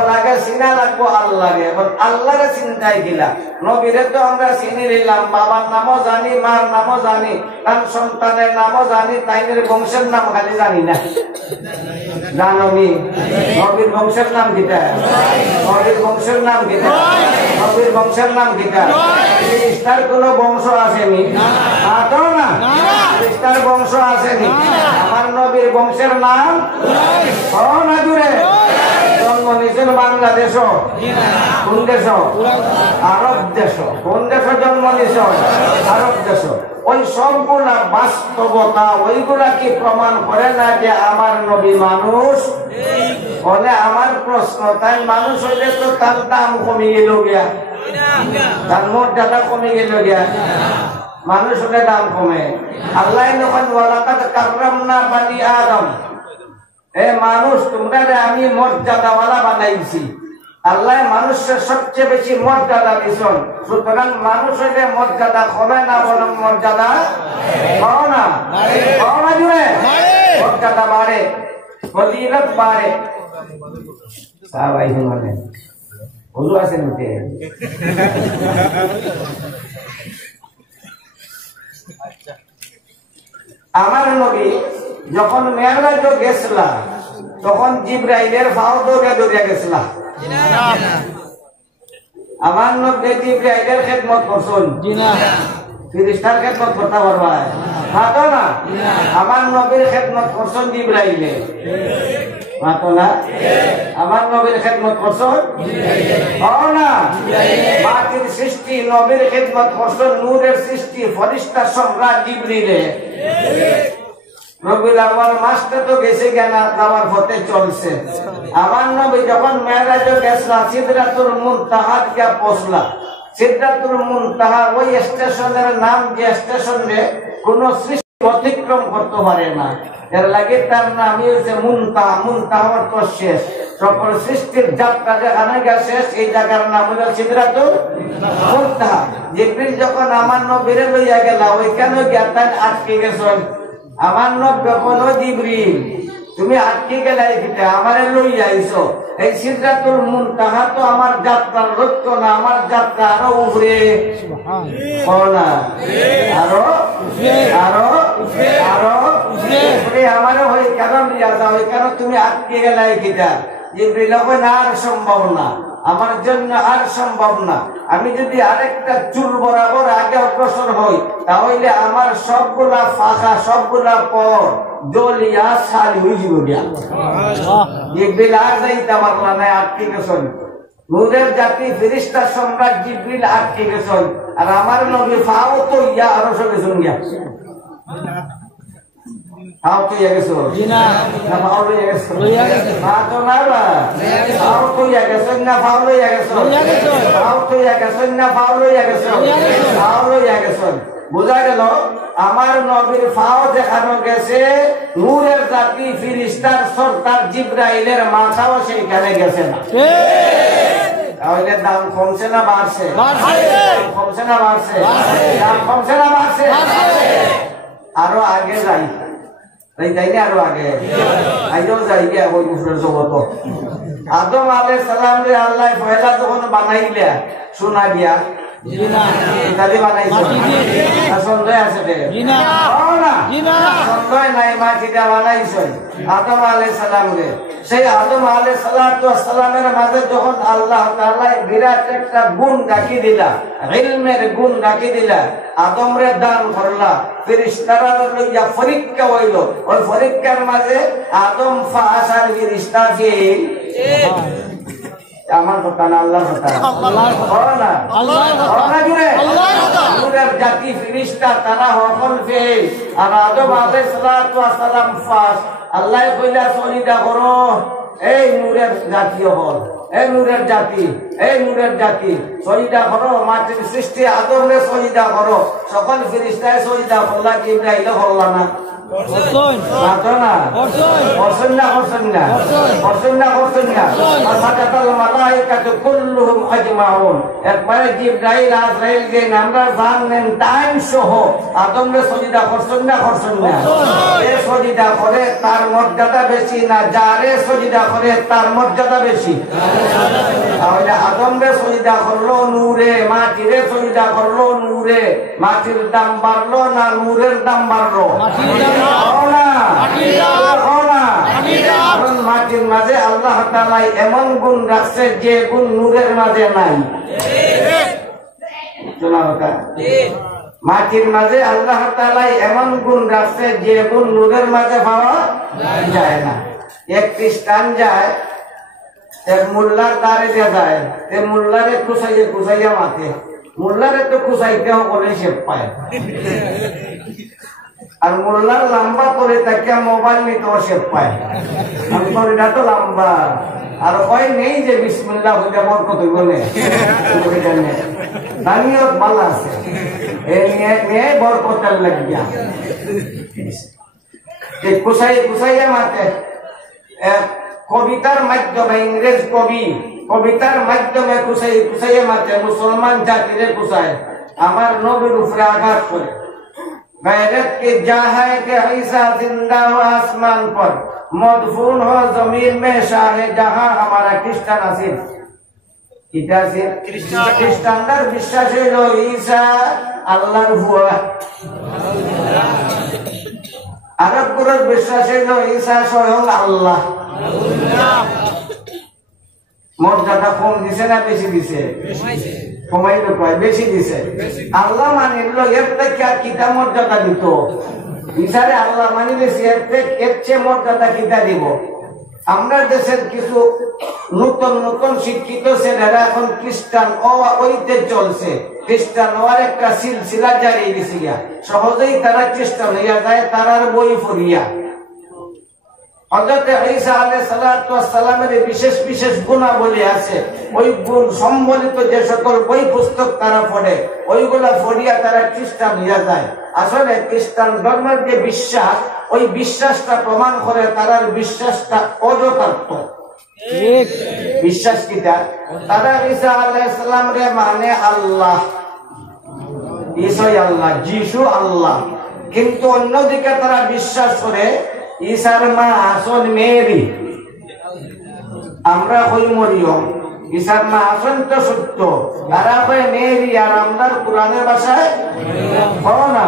লাগে চিনা লাগবো আল্লাহরে আল্লাহরে চিন্তাই দিলা নবীরে তো আমরা চিনি নিলাম বাবার নামও জানি মার নামও জানি তার সন্তানের নামও জানি তাইনের বংশের নাম খালি জানি না জানি নবীর বংশের নাম কিটা নবীর বংশের নাম কিটা নবীর বংশের নাম কিটা খ্রিস্টার কোন বংশ আসেনি খ্রিস্টার বংশ আসেনি আমার নবীর বংশের নাম না দূরে জন্ম নিয়েছেন বাংলাদেশ কোন দেশ আরব দেশ কোন দেশ জন্ম নিয়েছ আরব দেশ ওই সবগুলা বাস্তবতা ওইগুলা কি প্রমাণ করে না যে আমার নবী মানুষ বলে আমার প্রশ্ন তাই মানুষ হইলে তো তার দাম কমে গেল গিয়া তার মর্যাদা কমে গেল গিয়া মানুষ হলে দাম কমে আল্লাহ যখন ওয়ালাকাদ কাররামনা বানি আদম মানুষ তোমরা আমি মর্যাদাওয়ালা বানাইছি আল্লাহ মানুষের সবচেয়ে বেশি মর্যাদা দিয়েছেন সুতরাং মানুষ হইলে মর্যাদা কমে না বরং মর্যাদা জুড়ে মর্যাদা বাড়ে ফজিলত বাড়ে মানে বুঝু আছেন আমার নবী যখন মেরাজ গেছিলা তখন জিবরাইলের ভাও দৌড়িয়া গেছিলা আমার নবী জিবরাইলের খেদমত করছেন ফেরেশতার খেদমত করতে পারবা মাতো না আমার নবীর খেদমত করছেন জিবরাইলে মাতো না আমার নবীর খেদমত করছেন না মাটির সৃষ্টি নবীর খেদমত করছেন নূরের সৃষ্টি ফেরেশতা সম্রাট জিবরিলে রবিউল আউয়াল মাসটা তো গেছে কেনা যাওয়ার পথে চলছে আমার নবী যখন মেরাজে গেছলা সিদরাতুল মুনতাহা গিয়া পৌঁছলা সিদরাতুল মুনতাহা ওই স্টেশনের নাম যে স্টেশনে কোন সৃষ্টি অতিক্রম করতে পারে না এর লাগে তার নামই হচ্ছে মুনতাহা মুনতাহা অর্থ শেষ সকল সৃষ্টির যাত্রা যেখানে গিয়া শেষ এই জায়গার নাম হলো সিদরাতুল মুনতাহা জিবরিল যখন আমার নবীরে লইয়া গেল ওইখানে গিয়া তাই আটকে গেছেন আমার নবী বলো জিবরিল তুমি আটকে গেলে আমারে লইয়া আইছো এই সিদরাতুল মুনতাহা তো আমার যাত্রার লক্ষ্য না আমার যাত্রা আরো উপরে আরো উপরে আমারও হয়ে কেন নিয়ে যাও কেন তুমি আটকে গেলে কিটা জিবরিল না আর সম্ভব না আমার জন্য আর সম্ভব না আমি যদি আরেকটা চুল বরাবর আগে অগ্রসর হই তাহলে আমার সবগুলা ফাঁকা সবগুলা পর জলিয়া সারি হয়ে যাবে জিবরিল আর যাইতে পারলা না আটকে গেছেন নূরের জাতি ফেরেশতা সম্রাট জিবরিল আটকে গেছেন আর আমার নবী ফাও তো ইয়া আরো সঙ্গে গিয়া How to yageso? Jina. Na Paulo yageso. Yageso. Mato naba. How to yageso na Paulo yageso. Yageso. How to yageso na Paulo yageso. Yageso. Paulo yageso. বুঝা গেল আমার নবীর ফাও দেখানো গেছে নূরের জাতি ফেরেশতার সরদার জিবরাইলের মাথাও সেইখানে গেছে না তাহলে দাম কমছে না বাড়ছে কমছে না বাড়ছে দাম কমছে না বাড়ছে আরো আগে যাই তাই না আরো আগে আইও যাই গিয়া ওই উপরের জগত আদম আলাইহিস সালাম রে আল্লাহ পয়লা যখন বানাইলা সোনা দিয়া ইত্যাদি বানাইছে সন্দেহ আছে সন্দেহ নাই মাটিটা বানাইছে আদম আলাইহিস সালাম রে সেই আদম আলাইহিস সালামের মাঝে যখন আল্লাহ তাআলা বিরাট একটা গুণ রাখি দিলা ইলমের গুণ রাখি দিলা আদম রে দান করলা ফেরেশতারা লইয়া পরীক্ষা হইল ওই পরীক্ষার মাঝে আদম ফাসার ফেরেশতা ফেল আমার কথা না আল্লাহর কথা আল্লাহর জাতি ফেরেশতা তারা হকল ফেল আর আদম আলাইহিস সালাম ফাস আল্লাহ কইলা সলিদা করো এই নূরের জাতি হল এই নূরের জাতি এই নূরের জাতি সলিদা করো মাটির সৃষ্টি আদমরে সলিদা করো সকল ফেরেশতায় সলিদা করলা ইব্রাহিম হল্লা না তার মর্যাদা বেশি না যারে সজিদা করে তার মর্যাদা বেশি তাহলে আদমরে সজিদা করলো নূরে মাটিরে সজিদা করলো নূরে মাটির দাম বাড়লো না নূরের দাম বাড়লো মাটির মাঝে আল্লাহ তাআলা এমন গুণ রাখছে যে গুণ নূরের মাঝে নাই মাটির মাঝে আল্লাহ তাআলা এমন গুণ রাখছে যে গুণ নূরের মাঝে পাওয়া যায় না এক খ্রিস্টান যায় এক মোল্লার দ্বারে যায় মোল্লারে খুঁচাইয়া মাথে মোল্লারে তো খুঁচাইতে সকলে শেপ পায় আর মোল্লার লম্বা করে তাকে মোবাইল নিতে শেপ পায় আমি এটা তো লম্বা আর কয় নেই যে বিসমিল্লাহ হইলে বরকত হইব না দানিয়ত ভালো আছে এই বরকতের লাগিয়া কুসাইয়া মাতে কবিতার মাধ্যমে ইংরেজ কবিতার মাধ্যমে কুসাইয়া মাতে মুসলমান জাতিরে কুসায় আমার নবীর উপরে আঘাত করে गैरत के जा है कि ईसा जिंदा हो आसमान पर मदफून हो जमीन में शाह जहां हमारा ख्रिस्टान आसिफ খ্রিস্টানদের বিশ্বাস হইল ঈসা আল্লাহর ভুয়া আরবগুলোর বিশ্বাস হইল ঈসা স্বয়ং আল্লাহ মর্যাদা কম দিছে না বেশি দিছে কমাইলো কয় বেশি দিছে আল্লাহ মানিল এর থেকে কিতা মর্যাদা দিত ঈসারে আল্লাহ মানিলে এর চেয়ে মর্যাদা কিতা দিব আমরা দেশের কিছু নতুন নতুন শিক্ষিত ছেলেরা এখন খ্রিস্টান ওইতে চলছে খ্রিস্টান হওয়ার একটা সিলসিলা জারি দিছে সহজেই তারা খ্রিস্টান হইয়া যায় তারার বই পড়িয়া হযরত ঈসা আলাইহিস সালামের বিশেষ বিশেষ গুণাবলী আছে ওই গুণ সম্বলিত যে সকল বই পুস্তক তারা পড়ে ওইগুলা পড়িয়া তারা খ্রিস্টান হইয়া যায় আসলে খ্রিস্টান ধর্মের যে বিশ্বাস ওই বিশ্বাসটা প্রমাণ করে তারার বিশ্বাসটা অযথার্থ ঠিক বিশ্বাস কিটা তারা ঈসা আলাইহিস সালাম রে মানে আল্লাহ ঈসা আল্লাহ যিশু আল্লাহ কিন্তু অন্যদিকে তারা বিশ্বাস করে ঈসার মা আসল মেরি আমরা কই মরিয়ম ঈসার মা আসল তো সত্য তারা কই মেরি আর আমরা কোরআনের ভাষায় বলো না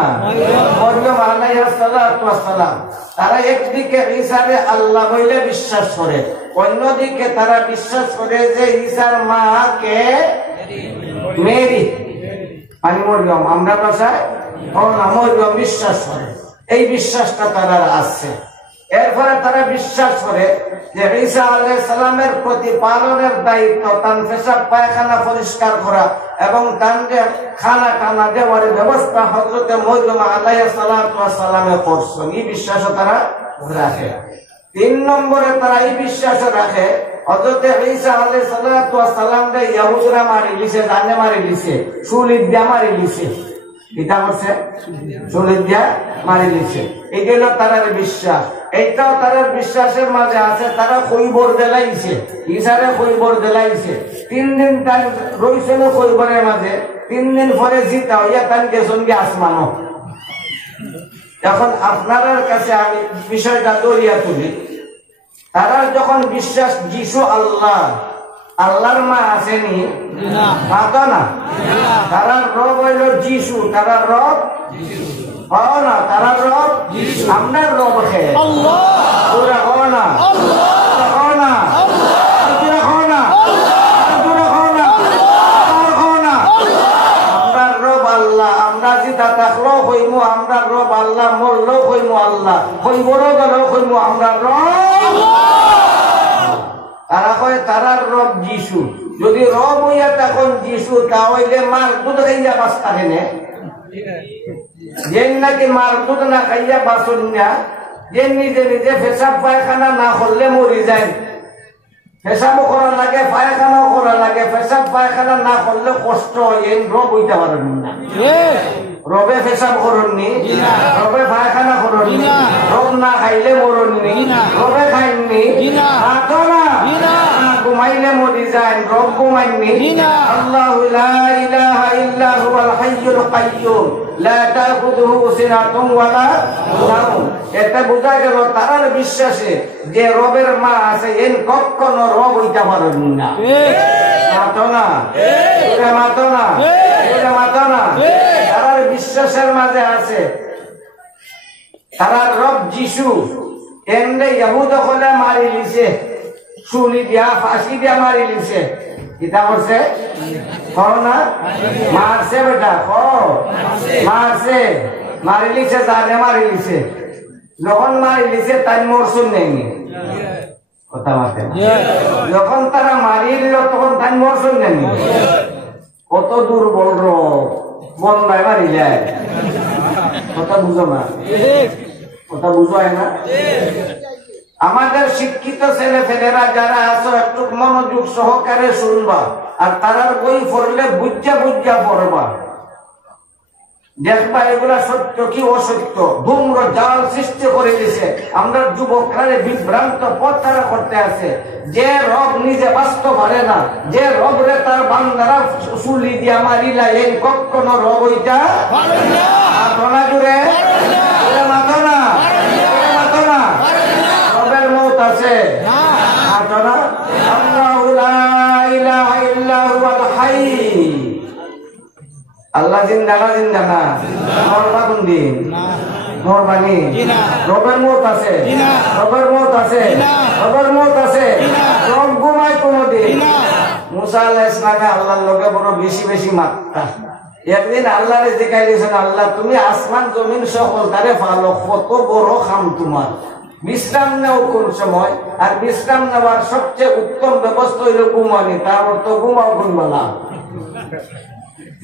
মরিয়ম আলাইহিস সালাম তারা একদিকে ঈসারে আল্লাহ বলে বিশ্বাস করে অন্যদিকে তারা বিশ্বাস করে যে ঈসার মা কে মেরি মানে মরিয়ম আমরা ভাষায় বলো না মরিয়ম বিশ্বাস করে এই বিশ্বাসটা তারা আছে এরপরে তারা বিশ্বাস করে যে ঈসা আলাইহিস সালামের প্রতিপালনের দায়িত্ব তান পেশাব পায়খানা পরিষ্কার করা এবং তানকে খানা টানা দেওয়ার ব্যবস্থা হযরতে মরিয়ম আলাইহিস সালামে করছেন। এই বিশ্বাসও তারা রাখে। 3 নম্বরে তারা এই বিশ্বাস রাখে হযরতে ঈসা আলাইহিস সালামকে ইহুদিরা মারি দিয়েছে, জানে মারি দিয়েছে, শুলি দিয়া মারি দিয়েছে। এটা হচ্ছে শুলি দিয়া মারি দিয়েছে। এই গেল তাদের বিশ্বাস। এইটাও তাদের বিশ্বাসের মাঝে আছে। তারা খৈবর দেলাইছে, ঈসারে খৈবর দেলাইছে। 3 দিন তার রইছিল খৈবরের মাঝে। 3 দিন পরে জিতা হইয়া তান গেছেন গে আসমানো। এখন আপনাদের কাছে আমি বিষয়টা দরিয়া তুলি। তারা যখন বিশ্বাস যিশু আল্লাহ, আল্লাহর মা আসেনি, মাতা না, তারা রব হইল যিশু, তারা রব না, তারা রব আপনার রব হে আল্লাহ। তোরা হো না আমরা রব আল্লাহ। আমরা জিতা থাকলো হইমু আমরা রব আল্লাহ, মরলো হইমু আল্লাহ, হইবরও গেল হইমু আমরা রব। তারা কয় তারার রব যিশু। যদি রব হইয়া তখন যিশু, তাহলে মার দুধ খাইয়া বাস থাকে না, যেন নাকি মার দুধ না খাইয়া বাসন না, যে নিজে নিজে পেশাব পায়খানা না করলে মরি যায়। পেশাবও করা লাগে, পায়খানাও করা লাগে। পেশাব পায়খানা না করলে কষ্ট হয়, রব হইতে পারেন না। রবে পেশাব করননি, রবে পায়খানা করননি, রব না খাইলে মরননি, রবে খাইননি, ঘুমাইলে মরি যায়, রব ঘুমাইননি। আল্লাহু লা ইলাহা ইল্লা হুয়াল হাইয়ুল কাইয়্যুম লা তাখুযুহু সিনাতুন ওয়ালা নাওম। এটা বোঝা গেল তারার বিশ্বাসে যে রবের মা আছে, এন কখনো রব হইতে পারেন না। মাতো না, মাতো না, মাতো না। তারার বিশ্বাসের মাঝে আছে তারার রব যিশু। এমনি ইহুদ হলে মারি লিছে, শুলি দিয়া ফাঁসি দিয়া মারি লিছে। কিতা করছে না, মারছে বেটা, মারছে, মারি লিছে, জানে মারি লিছে। যখন মারি লিছে তাই মরশুন নেয়নি, কথা মাতে। যখন তারা মারিল তখন তাই মরশুন নেয়নি। কত দুর্বল রব, বন্ধায় মারি যায়। কথা বুঝো না, কথা বুঝায় না। আমাদের শিক্ষিত ছেলে ফেলেরা যারা আছো, একটু মনোযোগ সহকারে শুনবা, আর তারার বই পড়লে বুঝা বুঝা পড়বা। দেখবা এগুলা সত্য কি অসত্য। ধূম্র জাল সৃষ্টি করে দিছে, আমরা যুবকরা বিভ্রান্ত পথ তারা করতে আছে। যে রব নিজে বাঁচতে পারে না, যে রবরে তার বান্দারা চুলি দিয়া মারিলা, এই কখনো রব হইতা মাথনা জুড়ে মাথনা মাথনা। রবের মৌত আছে মাথনা। আল্লাহু লা ইলাহা ইল্লা হুয়াল হাই। আল্লাহ জিন্দা না, জিন্দা না, মরবা কোন দিন? মরবানি। রবের মৌত আছে, রবের মৌত আছে, রবের মৌত আছে। রব ঘুমায় কোনদিন? মুসা আলাইহিস সালামে আল্লাহর লগে বড় বেশি বেশি মাত্রা। একদিন আল্লাহরে দেখাইলেছেন, আল্লাহ তুমি আসমান জমিন সকল তারে ভালো, কত বড় খাম তোমার। বিশ্রাম নেও কোন সময়? আর বিশ্রাম নেওয়ার সবচেয়ে উত্তম ব্যবস্থা হইল ঘুমানি। তার অর্থ ঘুমাও কোন বেলা?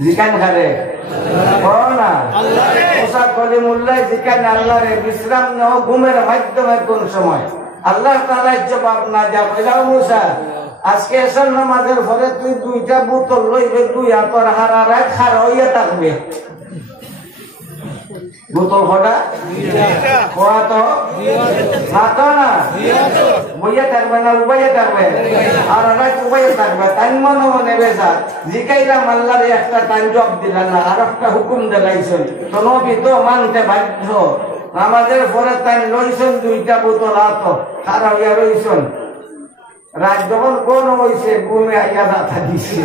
জিকান খারে না পোশাক কলি মূল্যায় জিকান আল্লাহরে বিশ্রাম নেও ঘুমের মাধ্যমে কোন সময়? আল্লাহ তাআলা জবাব না যা বললাম, মুসা আজকে এসর নামাজের পরে তুই 2টা বোতল লইবে, 2 হাতর হারা রাখ, খারা হইয়া থাকবে। বোতল কটা? খোয়া তো মাতো না, বইয়া থাকবে না, উবাইয়া থাকবে, আর রাখ উবাইয়া থাকবে। তাই মনে মনে বেজা জিকাইলাম, আল্লাহরে একটা টাইম জব দিলা না, আর একটা হুকুম দিলাইছেন। তো নবী তো মানতে বাধ্য। নামাজের পরে তাই লইছেন 2টা বোতল হাত, খারা হইয়া রইছেন। রাত যখন কোন হয়েছে, ঘুমে আইয়া ব্যথা দিচ্ছে।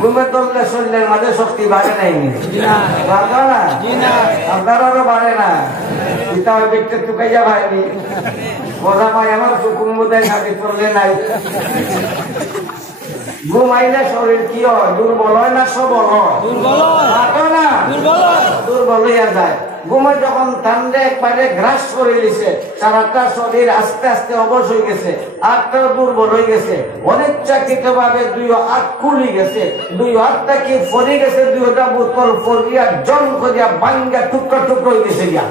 ঘুমে ধরলে শরীরের মাঝে শক্তি বাড়ে নাইনি, বাড়বে না? আপনারও বাড়ে না। পিতা ওই ব্যক্তি টুকাইয়া পায়নি, বোঝা পাই আমার চুকুম বোধে খাটি চললে নাই। ঘুমাইলে শরীর কি হয়? দুর্বল হয় না সবল হয়? দুর্বল না, দুর্বল হইয়া যায়। ঘুমে যখন ঠান্ডা একবারে গ্রাস করে দিছে, সারাটা শরীর আস্তে আস্তে অবশ হয়ে গেছে, আটটা দুর্বল হয়ে গেছে, অনিচ্ছাকৃত ভাবে দুই হাত খুলে গেছে, দুই হাতটা কি ফরে গেছে, দুইটা বোতল ফরিয়া জল করিয়া ভাঙ্গা টুকরা টুকরো হয়ে গেছে গিয়া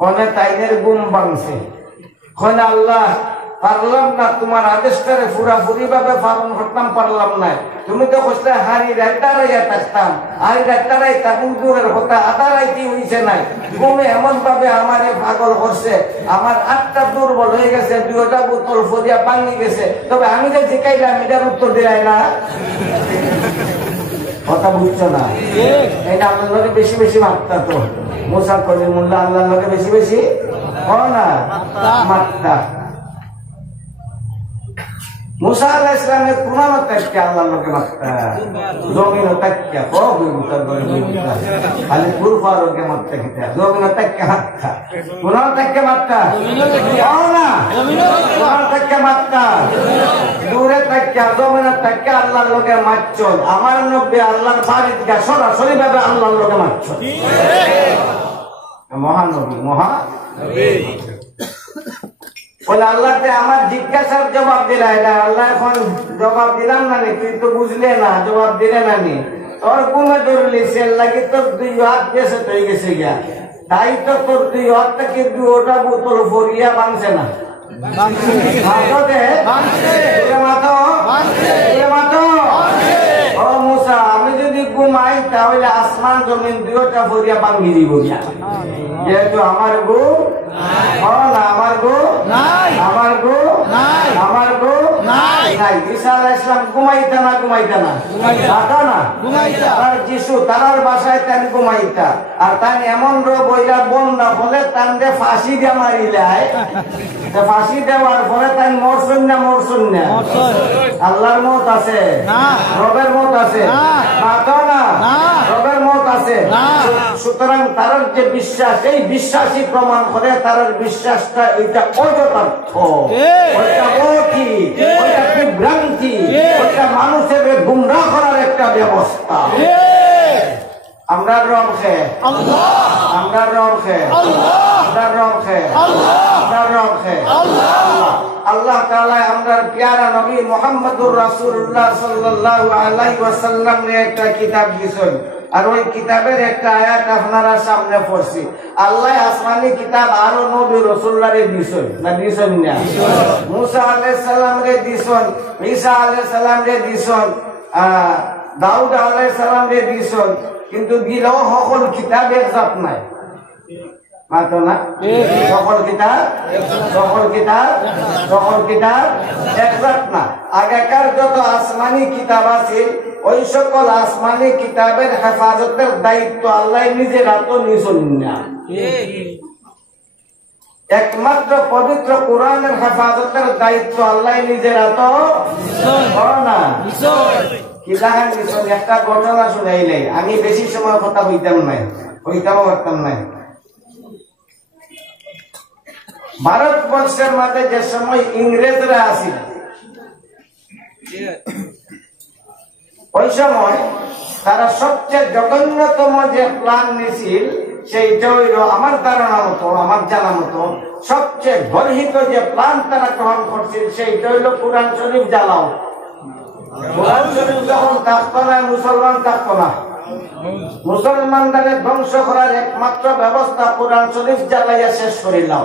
কনে তাইনের ঘুম ভাঙছে। কনে আল্লাহ পারলাম না, তোমার আদেশটারে পুরাপুরি ভাবে পালন করতাম, পারলাম না। তুমি তো কইলে হারি রাইতারাইয়া থাকতাম, হারি রাইতারাই তাকুন দূরের কথা আদারাইতে হইছে নাই। ঘুমে এমন ভাবে আমারে পাগল করছে, আমার আটটা দুর্বল হয়ে গেছে, দুইটা বোতল ফরিয়া ভাঙি গেছে। তবে আমি যে জিকাইলাম এটার উত্তর দিলাই না, কথা বুঝছো না? এটা আল্লাহর লোকে বেশি বেশি মাত্রা। তো মুসা কলিমুল্লাহ আল্লাহর লোকে বেশি বেশি না মাত্রা। মুসা আলাইহিস সালামের পুরানো তাক্কা আল্লাহর লোকে মাত্রা, জমিন তাক্কা কবি উত্তর করে খালি পুরফারকে মাত্রা কিতা জমিন তাক্কা মাত্রা, পুরানো তাক্কা মাত্রা না, পুরানো তাক্কা মাত্রা দূরে তাক্কা জমিন তাক্কা আল্লাহর লোকে মারছল। আমার নবী আল্লাহর বাড়িতে গিয়া সরাসরি ভাবে আল্লাহর লোকে মারছল। মহানবী মহানবী বলে আল্লাহকে আমার জিজ্ঞাসার জবাব দিলাই না। আল্লাহ এখন জবাব দিলাম না নি, তুই তো বুঝলে না, জবাব দিলে না নি, তোর ঘুমে ধরলি সে লাগে তোর দুই হাত বেসে হয়ে গেছে গিয়া, তাই তো তোর দুই হাতটা কিন্তু ওটা বোতল ভরিয়া ভাঙছে না। আমি যদি ঘুমাই তাহলে আসমান জমিন দুইটা ভরিয়া ভাঙি দিব গিয়া, যেহেতু আমার গো না, আমার গো আমার গো আমার গো নাই। ঈসা আলাইহিস সালাম ঘুমাইতা না, ঘুমাইতা না থাকা না, আর যিশু তার বাসায় তান ঘুমাইতা। আর তান এমন রোগ হইলা বন্ধা বলে তানকে ফাঁসি দিয়ে মারিলাই, ফাঁসি দেওয়ার পরে তাই মরছুন না, মরছুন না, আল্লাহর মত আছে, রবের মত আছে না, রবের মত আছে। সুতরাং তার যে বিশ্বাস, এই বিশ্বাসই প্রমাণ করে তার বিশ্বাসটা এটা অযথার্থ, ওইটা অতি, ওইটা বিভ্রান্তি, ওইটা মানুষের গুমরাহ করার একটা ব্যবস্থা। আমরা রব খে, আমরা রব খে, আমরা রব খে, আমরা রব খে। আল্লাহ তাআলা আমরার প্যারা নবী মুহাম্মদুর রাসূলুল্লাহ সাল্লাল্লাহু আলাইহি ওয়াসাল্লাম এর একটা কিতাব দিয়েছেন, আর ওই কিতাবের একটা আয়াত আপনারা সামনে পড়ছি। আল্লাহ আসমানি কিতাব আরো নবী রাসূলুল্লাহরে দিয়েছেন না, দিয়েছেন না? মুসা আলাইহিস সালাম রে দিয়েছেন, ঈসা আলাইহিস সালাম রে দিয়েছেন, দাউদ আলাইহিস সালাম রে দিয়েছেন, কিন্তু দিলেও সকল কিতাব একজাত নাই, মাতো না? সকল কিতাব সকল কিতাব সকল কিতাব একজাত না। আগেকার যত আসমানি কিতাব আছে ওই সকল আসমানি কিতাবের হেফাজতের দায়িত্ব আল্লাহ নিজের হাতে নিয়েছেন না। একমাত্র পবিত্র কোরআনের হেফাজতের দায়িত্ব আল্লাহ নিজের হাতে না। একটা ঘটনা শুনাইলে আমি বেশি সময় কথা হইতাম নাই, হইতাম পারতাম নাই। ভারতবর্ষের মাঝে যে সময় ইংরেজরা আসিল, ওই সময় তারা সবচেয়ে জঘন্যতম যে প্ল্যান নিয়েছিল সেইটা হইল, আমার ধারণা মতো, আমার জানা মতো সবচেয়ে গর্হিত যে প্ল্যান তারা গ্রহণ করছিল সেইটা হইল কোরআন শরীফ জ্বালাও। কোরআন শরীফ যখন থাকতো না, মুসলমান থাকতো না, মুসলমানদের ধ্বংস করার একমাত্র ব্যবস্থা কোরআন শরীফ জ্বালাইয়া শেষ করিলাম।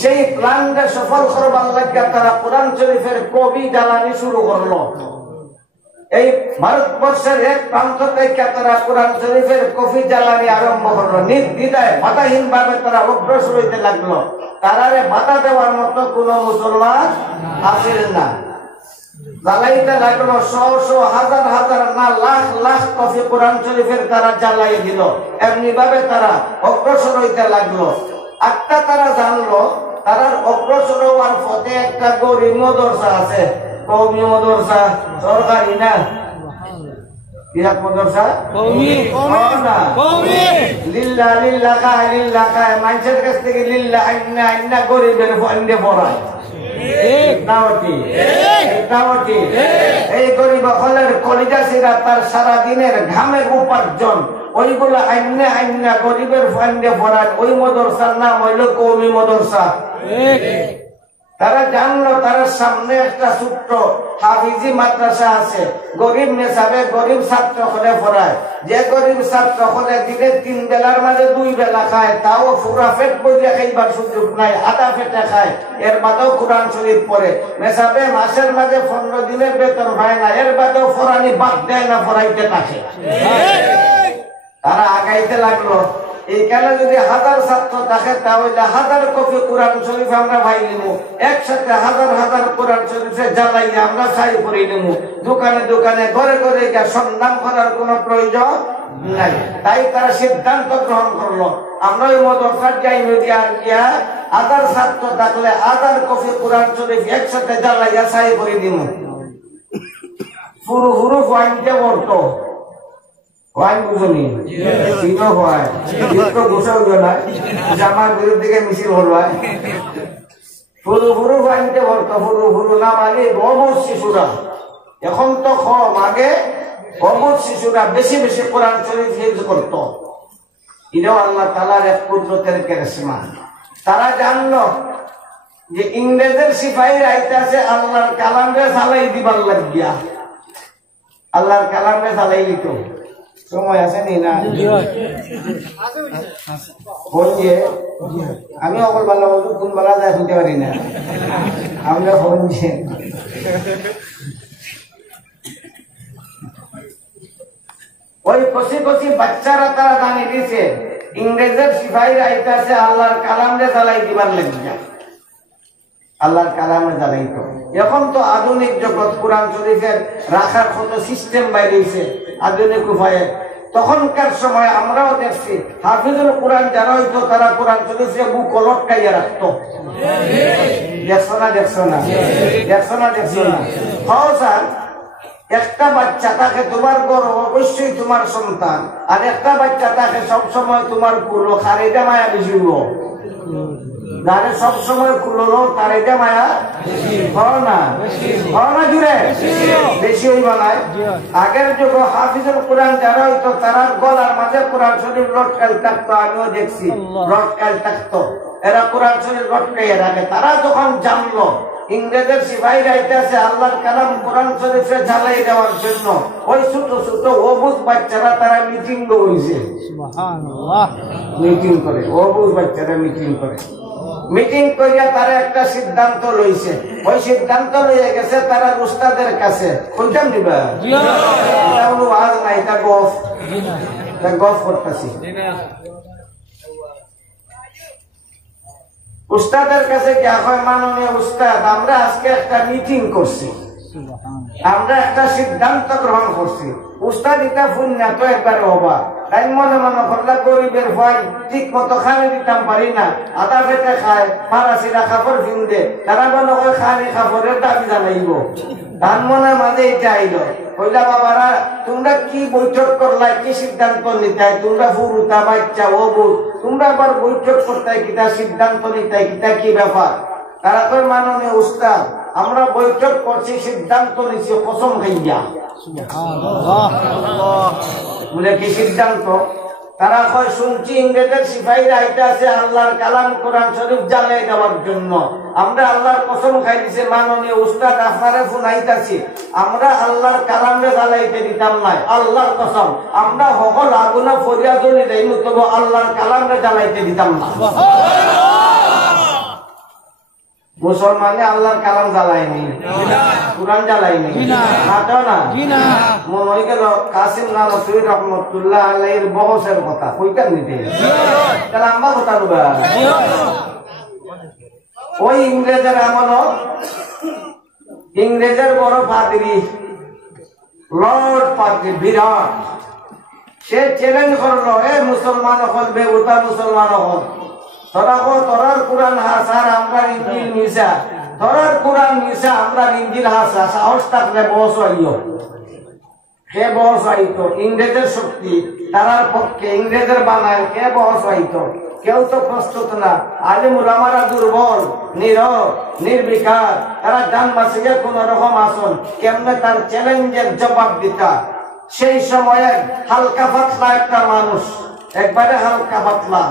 সেই প্ল্যানটা সফল করবার লাগে তারা কোরআন শরীফের কবি জ্বালানি শুরু করলো। এই ভারতবর্ষের এক প্রান্ত থেকে তারা কোরআন শরীফের কফি জ্বালানি আরম্ভ করলো। নির্দ্বিধায় বাধাহীন ভাবে তারা অগ্রসর হইতে লাগলো। তারারে বাধা দেওয়ার মতো কোন মুসলমান আসিল না। জ্বালাইতে লাগলো শো হাজার হাজার না লাখ লাখ কফি কোরআন শরীফের তারা জ্বালাই দিল। এমনি ভাবে তারা অগ্রসর হইতে লাগলো। একটা তারা জানলো তারার অগ্রসর হওয়ার পথে একটা গরিব মদরসা আছে, কওমি মদরসা, সরকারি না, বিরাট মদরসা, লিল্লাহ লিল্লাহ খায়, লিল্লাহ খায়, মানুষের কাছ থেকে লিল্লাহ আইনা আইনা গরিবের ফান্ডে পড়ায়। এই গরিব হলের কলিজা সিরা তার সারাদিনের ঘামের উপার্জন ওইগুলো আইনা আইনা গরিবের ফান্ডে পড়ায়। ওই মদরসার নাম হইল কওমি মদরসা। তারা জানলো তার সামনে একটা ছোট্ট হাফিজি মাদ্রাসা আছে, গরিব নেশাবে গরিব ছাত্র হলে পড়ায়। যে গরিব ছাত্র হলে দিনে 3 বেলার মাঝে 2 বেলা খায়, তাও পুরা পেট বইয়া খাইবার সুযোগ নাই, আধা পেটে খায়, এর বাদেও কোরআন শরীফ পড়ে। নেশাবে মাসের মাঝে 15 দিনের বেতন হয় না, এর বাদেও ফরানি বাদ দেয় না, পড়াইতে থাকে। তারা আগাইতে লাগলো। এইখানে যদি 1000 ছাত্র থাকে তাহলে 1000 কপি কোরআন শরীফ আমরা ভাই নিব, একসাথে 1000 কোরআন শরীফে জ্বালাইয়া আমরা ছাই করে নিব। দোকানে দোকানে ঘরে ঘরে গিয়ে সন্ধান করার কোনো প্রয়োজন নাই। তাই তারা সিদ্ধান্ত গ্রহণ করলো, আমরা ওই মদরসার যাই নদী আর গিয়া 1000 ছাত্র থাকলে 1000 কপি কোরআন শরীফ একসাথে জ্বালাইয়া ছাই করে দিব। পুরো পুরো পয়েন্টে বলতো হয় বুঝলি চিনো হয় তো গোসা না জামার বিরুদ্ধ দিকে মিছিল হল ফুরু ফুরু বাড়িতে ভরতো। ফুরু ফুরু না মানে অবুধ শিশুরা, এখন তো কম, আগে অবুধ শিশুরা বেশি বেশি কোরআন শরীফ হিফজ করতো। এটাও আল্লাহ তাআলার এক কুদরতের কারিশমা। তারা জানলো যে ইংরেজের সিপাহীরা আইতাছে আল্লাহর কালামে জ্বালাই দিবার লাগিয়া। আল্লাহর কালামে জ্বালাই দিত। সময় আছে নি না? আমি অকল ভালো বলতো কোন বেলা যায় শুনতে পারি না। আমরা ফোন যে ওই কষি কষি বাচ্চারা তারা জানিয়ে দিয়েছে ইংরেজের সিপাহীরা আইতাছে আল্লাহর কালামে জ্বালাই দিবার লাগিয়া। আল্লাহর কালামে জ্বালাইতো। এখন তো আধুনিক জগৎ, কোরআন শরীফের রাখার কত সিস্টেম বাইরেছে আধুনিক উপায়ে। তখনকার সময় আমরাও দেখছি হাফিজুল কোরআন যারা হইতো তারা কোরআন শরীফে বুক লটকাইয়া রাখতো। দেখছো না? দেখছো না? দেখছো না? দেখছো না? হও স্যার, একটা বাচ্চা তাকে তোমার গর্ব, অবশ্যই তোমার সন্তান, আর একটা বাচ্চা তাকে সবসময় তোমার কুলো খারিদা মায়া বেশি যারে সবসময় কুলো তার এটা মায়া না জুড়ে বেশি হইব নাই। আগের যুগ হাফিজুল কোরআন যারা হইতো তারা গলার মাঝে কোরআন শরীফ লটকাল থাকতো, আমিও দেখছি লটকাল থাকতো। এরা কোরআন শরীফ লটকাইয়া রাখে। তারা যখন জানলো ইংরেজের সিপাহীরা আইতাছে আল্লাহর কালাম কোরআন শরীফে জ্বালাই দেওয়ার জন্য, ওই ছোট ছোট অবুঝ বাচ্চারা তারা মিটিং হইছে। সুবহানাল্লাহ। মিটিং করে, অবুঝ বাচ্চারা মিটিং করে। মিটিং করিয়া তারা একটা সিদ্ধান্ত লইছে। ওই সিদ্ধান্ত লইয়া গেছে তারা উস্তাদের কাছে। কইতাম দিবা এটা হলো আজ না, এটা গফ করতেছি। উস্তাদের কাছে কি হয়, মাননীয় উস্তাদ, আমরা আজকে একটা মিটিং করছি, আমরা একটা সিদ্ধান্ত গ্রহণ করছি। উস্তাদ এটা ফুল না তো একবারে হবা, তাই মনে মনে করলা গরিবের ভাই ঠিক মতো খানে দিতাম পারি না, আধা পেটে খায়, ফারাসিরা কাপড় কিনবে, তারা মনে করে খানি কাপড়ের দাবি জানাইব। তার মনে মাঝে এটা আইলো, কইলা বাবারা তোমরা কি বৈঠক করলা, কি সিদ্ধান্ত নিতে, তোমরা ফুরুতা বাচ্চা ও বুঝ, তোমরা আবার বৈঠক করতে কিতা সিদ্ধান্ত নিতে কিতা কি ব্যাপার? তারা কই মাননীয় উস্তাদ আমরা বৈঠক করছি, সিদ্ধান্ত নিচ্ছি কসম খাইয়া। বলে কি সিদ্ধান্ত? তারা কয় শুনছি ইংরেজের সিপাহীরা আইতে আছে আল্লাহর কালাম কোরআন শরীফ জ্বালাই দেওয়ার জন্য। আমরা আল্লাহর কসম খাই দিছি মাননীয় উস্তাদ আপনারে ফোন আইতাছি, আমরা আল্লাহর কালামে জ্বালাইতে দিতাম নাই, আল্লাহর কসম আমরা সকল আগুনা ফরিয়া জনি দেই, তবু আল্লাহর কালামে জ্বালাইতে দিতাম না। মুসলমানে আল্লাহর কালাম জ্বালায়নি, কুরআন জ্বালায়নি না, মনে হয় গেল কাসিম নানতুই রহমতুল্লাহ আলাইহির বহসের কথা কইতাম নিতে, তাহলে আমরা কথা বলবা। ওই ইংরেজের আমল, ইংরেজের বড় পাদ্রী লর্ড পাদ্রী বিরাট, সে চ্যালেঞ্জ করলো, এ মুসলমান হল বেউতা মুসলমান হল, তোরার কোরআন হাসার আমরা ইঞ্জিল মিশা, তোরার কোরআন মিশা আমরা ইঞ্জিল হাসা, সাহস থাকলে বস আইও। কে বস আইতো? ইংরেজের শক্তি তারার পক্ষে, ইংরেজের বানায় কে বস আইতো? কেউ তো প্রস্তুত না। আলিম উলামারা দুর্বল, নীরব, নির্বিকার, তারা জান বাঁচিয়ে কোন রকম আসন কেমনে তার চ্যালেঞ্জের জবাব দিতা। সেই সময়ে হালকা পাতলা একটা মানুষ, একবারে হালকা পাতলা,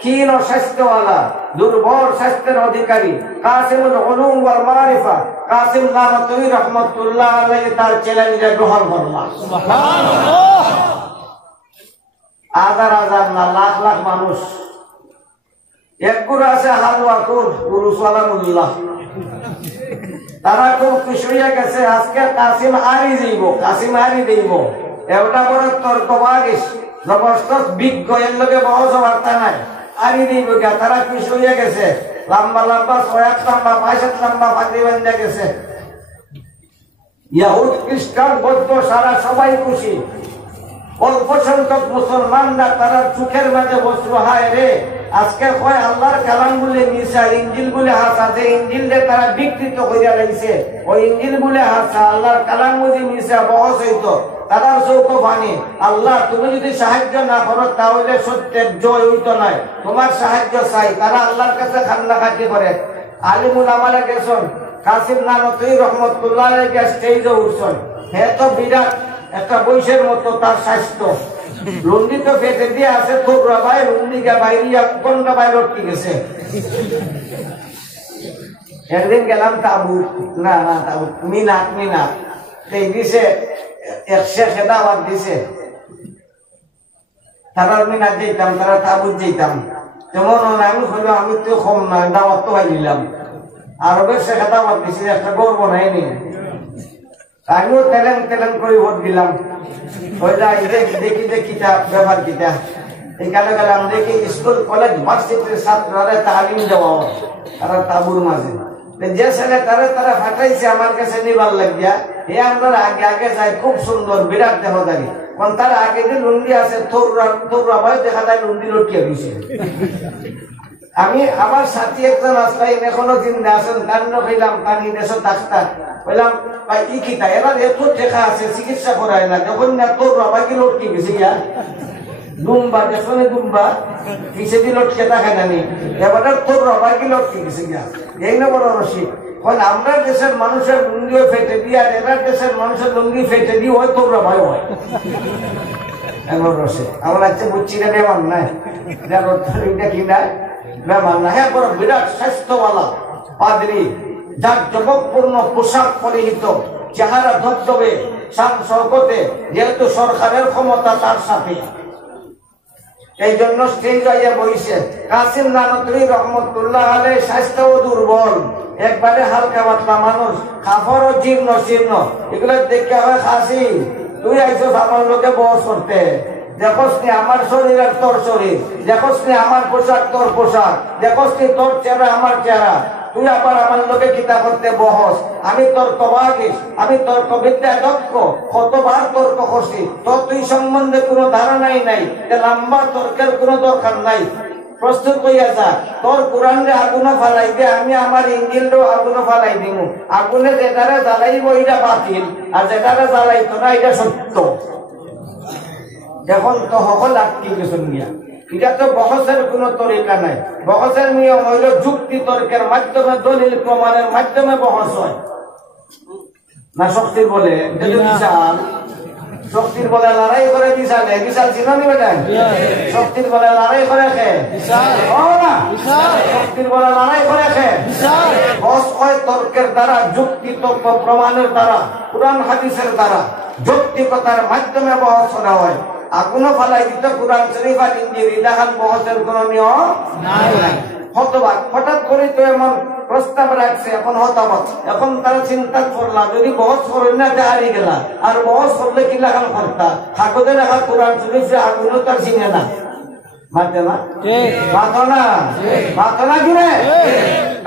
ক্ষীণ স্বাস্থ্যওয়ালা, দুর্বল স্বাস্থ্যের অধিকারী কাসিমুল উলুম ওয়াল মারিফা কাসিম নানতুই রহমাতুল্লাহ আলাইহি তার চ্যালেঞ্জে গ্রহণ করলাম। সুবহানাল্লাহ। হাজার হাজার না লাখ লাখ মানুষ, এক গুরু আছে হালওয়াকুর পুরুষওয়ালা মুল্লাহ, তারা খুব খুশি হয়ে গেছে আজকে কাসিম হারি যাইব, কাসিম হারি দেব। এটা বড় তর্কবাগিস জবরদস্ত বিজ্ঞ এর লগে বহস বার্তা নাই, হারি দেব। তারা খুশি হয়ে গেছে, লম্বা লম্বা ৬ লম্বা ৬৫ লম্বা পাগড়ি বাঁধা গেছে। ইহুদ খ্রিস্টান বৌদ্ধ সারা সবাই খুশি। অল্প সংখ্যক মুসলমানরা তারা চোখের মাঝে বসলো, হায় রে আজকে কয় আল্লাহর কালাম বলে নিসা, ইঞ্জিল বলে হাসা, যে ইঞ্জিলটা তারা বিকৃত করিয়া লাগছে, ওই ইঞ্জিল বলে হাসা, আল্লাহর কালাম বুঝে নিসা বহস হইতো। তারা চৌক বাণী, আল্লাহ তুমি যদি সাহায্য না করো তাহলে সত্যের জয় হইতো নাই, তোমার সাহায্য চাই। তারা আল্লাহর কাছে খান্নাখাতি করে। আলিমুল আমালে গেছেন, কাসিম নানতুই রহমতুল্লাহ আলাইহি স্টেজে উঠছেন। হে তো বিরাট একটা বৈশের মতো তার স্বাস্থ্য, লুঙ্গি তো ফেটে দিয়ে আছে, থোবরা ভাই লুঙ্গিটা বাইরিয়া কোনটা বাইরে উঠতে গেছে। একদিন গেলাম তাবুক, না না তাবুক মিনাক, মিনাক এই দিছে একশে খেদাবাদ দিছে, তারা মিনাক যেতাম, তারা তাবুক যেতাম। যেমন আমি হইলো আমি তো কম না, দাওয়াত তো পাই নিলাম, আরবের সে খেদাবাদ দিছে, একটা গর্ব নাইনি। আমিও তেলেন তেলেন করে ভোট দিলাম। দেখি যে কিতাব ব্যাপার কিতা এখানে গেলাম, দেখি স্কুল কলেজ ভার্সিটির ছাত্ররা তালিম দেওয়া, তারা তাবুর মাঝে যে ছেলে তারা তারা ফাটাইছে আমার কাছে নিবার লাগিয়া, এ আমরা আগে আগে যাই, খুব সুন্দর বিরাট দেহদারি। কারণ তার আগে যে লুঙ্গি আছে থোররা ভাই দেখা যায় লুঙ্গি লটকিয়ে দিছে। আমি আমার সাথী একজন আসলাই এখনো জিন্দা আছেন, কান্ন খাইলাম কানি দেশ ডাক্তার বললাম ভাই ই কিতা এবার এত ঠেকা আছে চিকিৎসা করায় না, যখন না তোর বাবাকে লটকে গেছে গিয়া দুম্বা দেখনে দুম্বা কিসে দি লটকে থাকে নানি, এবার তোর বাবাকে লটকে গেছে গিয়া। এই না বড় রসিক, কারণ আমরা দেশের মানুষের লুঙ্গিও ফেটে দিই, আর এবার দেশের মানুষের লুঙ্গি ফেটে দিই হয় তোর বাবাই হয়। এমন রসে আমার আজকে বুঝছি না বেমান নাই, কি নাই বেমান না। হ্যাঁ বড় বিরাট স্বাস্থ্যওয়ালা পাদ্রী, যার জবকপূর্ণ পোশাক পরিহিত, চেহারা ধবধবে শান শওকতে, যেহেতু সরকারের ক্ষমতা তার সাথে, এই জন্য স্টেজ আইয়া বইছে। কাসিম নানতুই রহমতুল্লাহ আলাইহি স্বাস্থ্য দুর্বল, একবারে হালকা পাতলা মানুষ, কাপড়ও জীর্ণ শীর্ণ। এগুলো দেখে হয় খাসি তুই আইসস আমার লোকে বস করতে, দেখোস নি আমার শরীর আর তোর শরীর, দেখোস নি আমার পোশাক তোর পোশাক, দেখোস নি তোর চেহারা আমার চেহারা, তুই আবার আমার লোকে কিতা করতে বহস। আমি তর্ক বাগিস, আমি তর্ক বিদ্যায় দক্ষ, কতবার তর্ক করছি, তোর তুই সম্বন্ধে কোনো ধারণাই নাই, লম্বা তর্কের কোনো দরকার নাই। প্রস্তুত হইয়া যা, তোর কোরআনে আগুনে ফালাই দে, আমি আমার ইঞ্জিলটাও আগুনে ফালাই দিব। আগুনে যেটারে জ্বালাইব এটা বাতিল, আর যেটারে জ্বালাইতো না এটা সত্য। এখন তো সকল আটকে গেছেন গিয়া, এটা তো বহসের কোন তরিকা নাই। বহসের নিয়ম হইল যুক্তি তর্কের মাধ্যমে, দলিল প্রমাণের মাধ্যমে বহস হয় না। শক্তির বলে বিশাল, শক্তির বলে লড়াই করে বিশালে, বিশাল চিনি বেটা, শক্তির বলে লড়াই করে খে শক্তির বলে লড়াই করে খে বস হয় তর্কের দ্বারা, যুক্তি তর্ক প্রমাণের দ্বারা, কোরআন হাদিসের দ্বারা, যৌক্তিকতার মাধ্যমে বহস করা হয়। আগুনও ফালাই দিত কোরআন শরীফ আর ইঞ্জিল, ইলাহান বহসের কোন নিয়ম নাই। হতবাক হঠাৎ করে তো এমন প্রস্তাব রাখছে, এখন হতাবাক। এখন তারা চিন্তা করলাম যদি বহস করেন না হারিয়ে গেলা, আর বহস করলে কি লাগান করতা, কাগজে লেখা কোরআন শরীফে আগুনও তার চিনে না, মানতে না মাথো না মাথো না কিনে।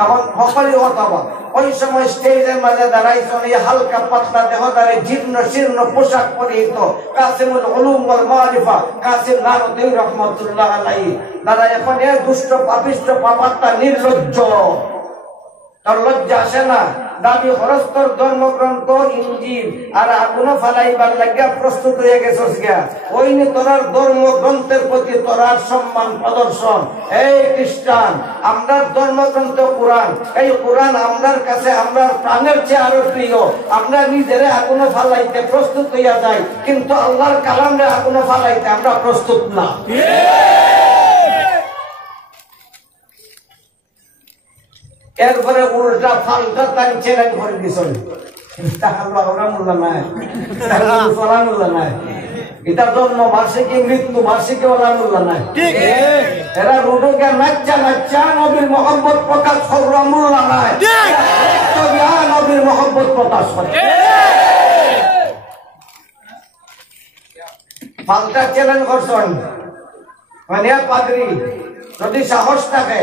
এখন সকলেই হতবাক। ওই সময় স্টেজের মাঝে দাঁড়াইছেন এই হালকা পাতলা দেহদারে জীর্ণ শীর্ণ পোশাক পরিহিত কাসিমুল উলুম ওয়াল মারিফা কাসিম নানতুই রহমাতুল্লাহ আলাইহি। দাদা এখন এ দুষ্ট পাপিষ্ট পাপাত্মা নির্লজ্জ, তার লজ্জা আসে না দাবি খরস্তর ধর্মগ্রন্থ ইনজিল আর আগুন ফালাইবার লাগিয়া প্রস্তুত হয়ে গেছস গিয়া ওই নি তোরার ধর্মগ্রন্থের প্রতি তোরার সম্মান প্রদর্শন। এই খ্রিস্টান, আমরা ধর্মগ্রন্থ কোরআন, এই কোরআন আমরার কাছে আমরা প্রাণের চেয়ে আরো প্রিয়। আমরা নিজেরে আগুন ফালাইতে প্রস্তুত হইয়া যাই, কিন্তু আল্লাহর কালামে আগুন ফালাইতে আমরা প্রস্তুত না। এরপরে উল্টা ফালটা তাই চ্যালেঞ্জ করে দিয়েছেন, এটা জন্ম বার্ষিকী মৃত্যু বার্ষিকী ওলা মূল্য নাই। এরা রুডোকে নাচ্চা নাচ্চা নবীর মহব্বত প্রকাশ করবো মূল্য নাই, নবীর মহব্বত প্রকাশ করে। পাল্টা চ্যালেঞ্জ করছেন মানে পাদ্রী, যদি সাহস থাকে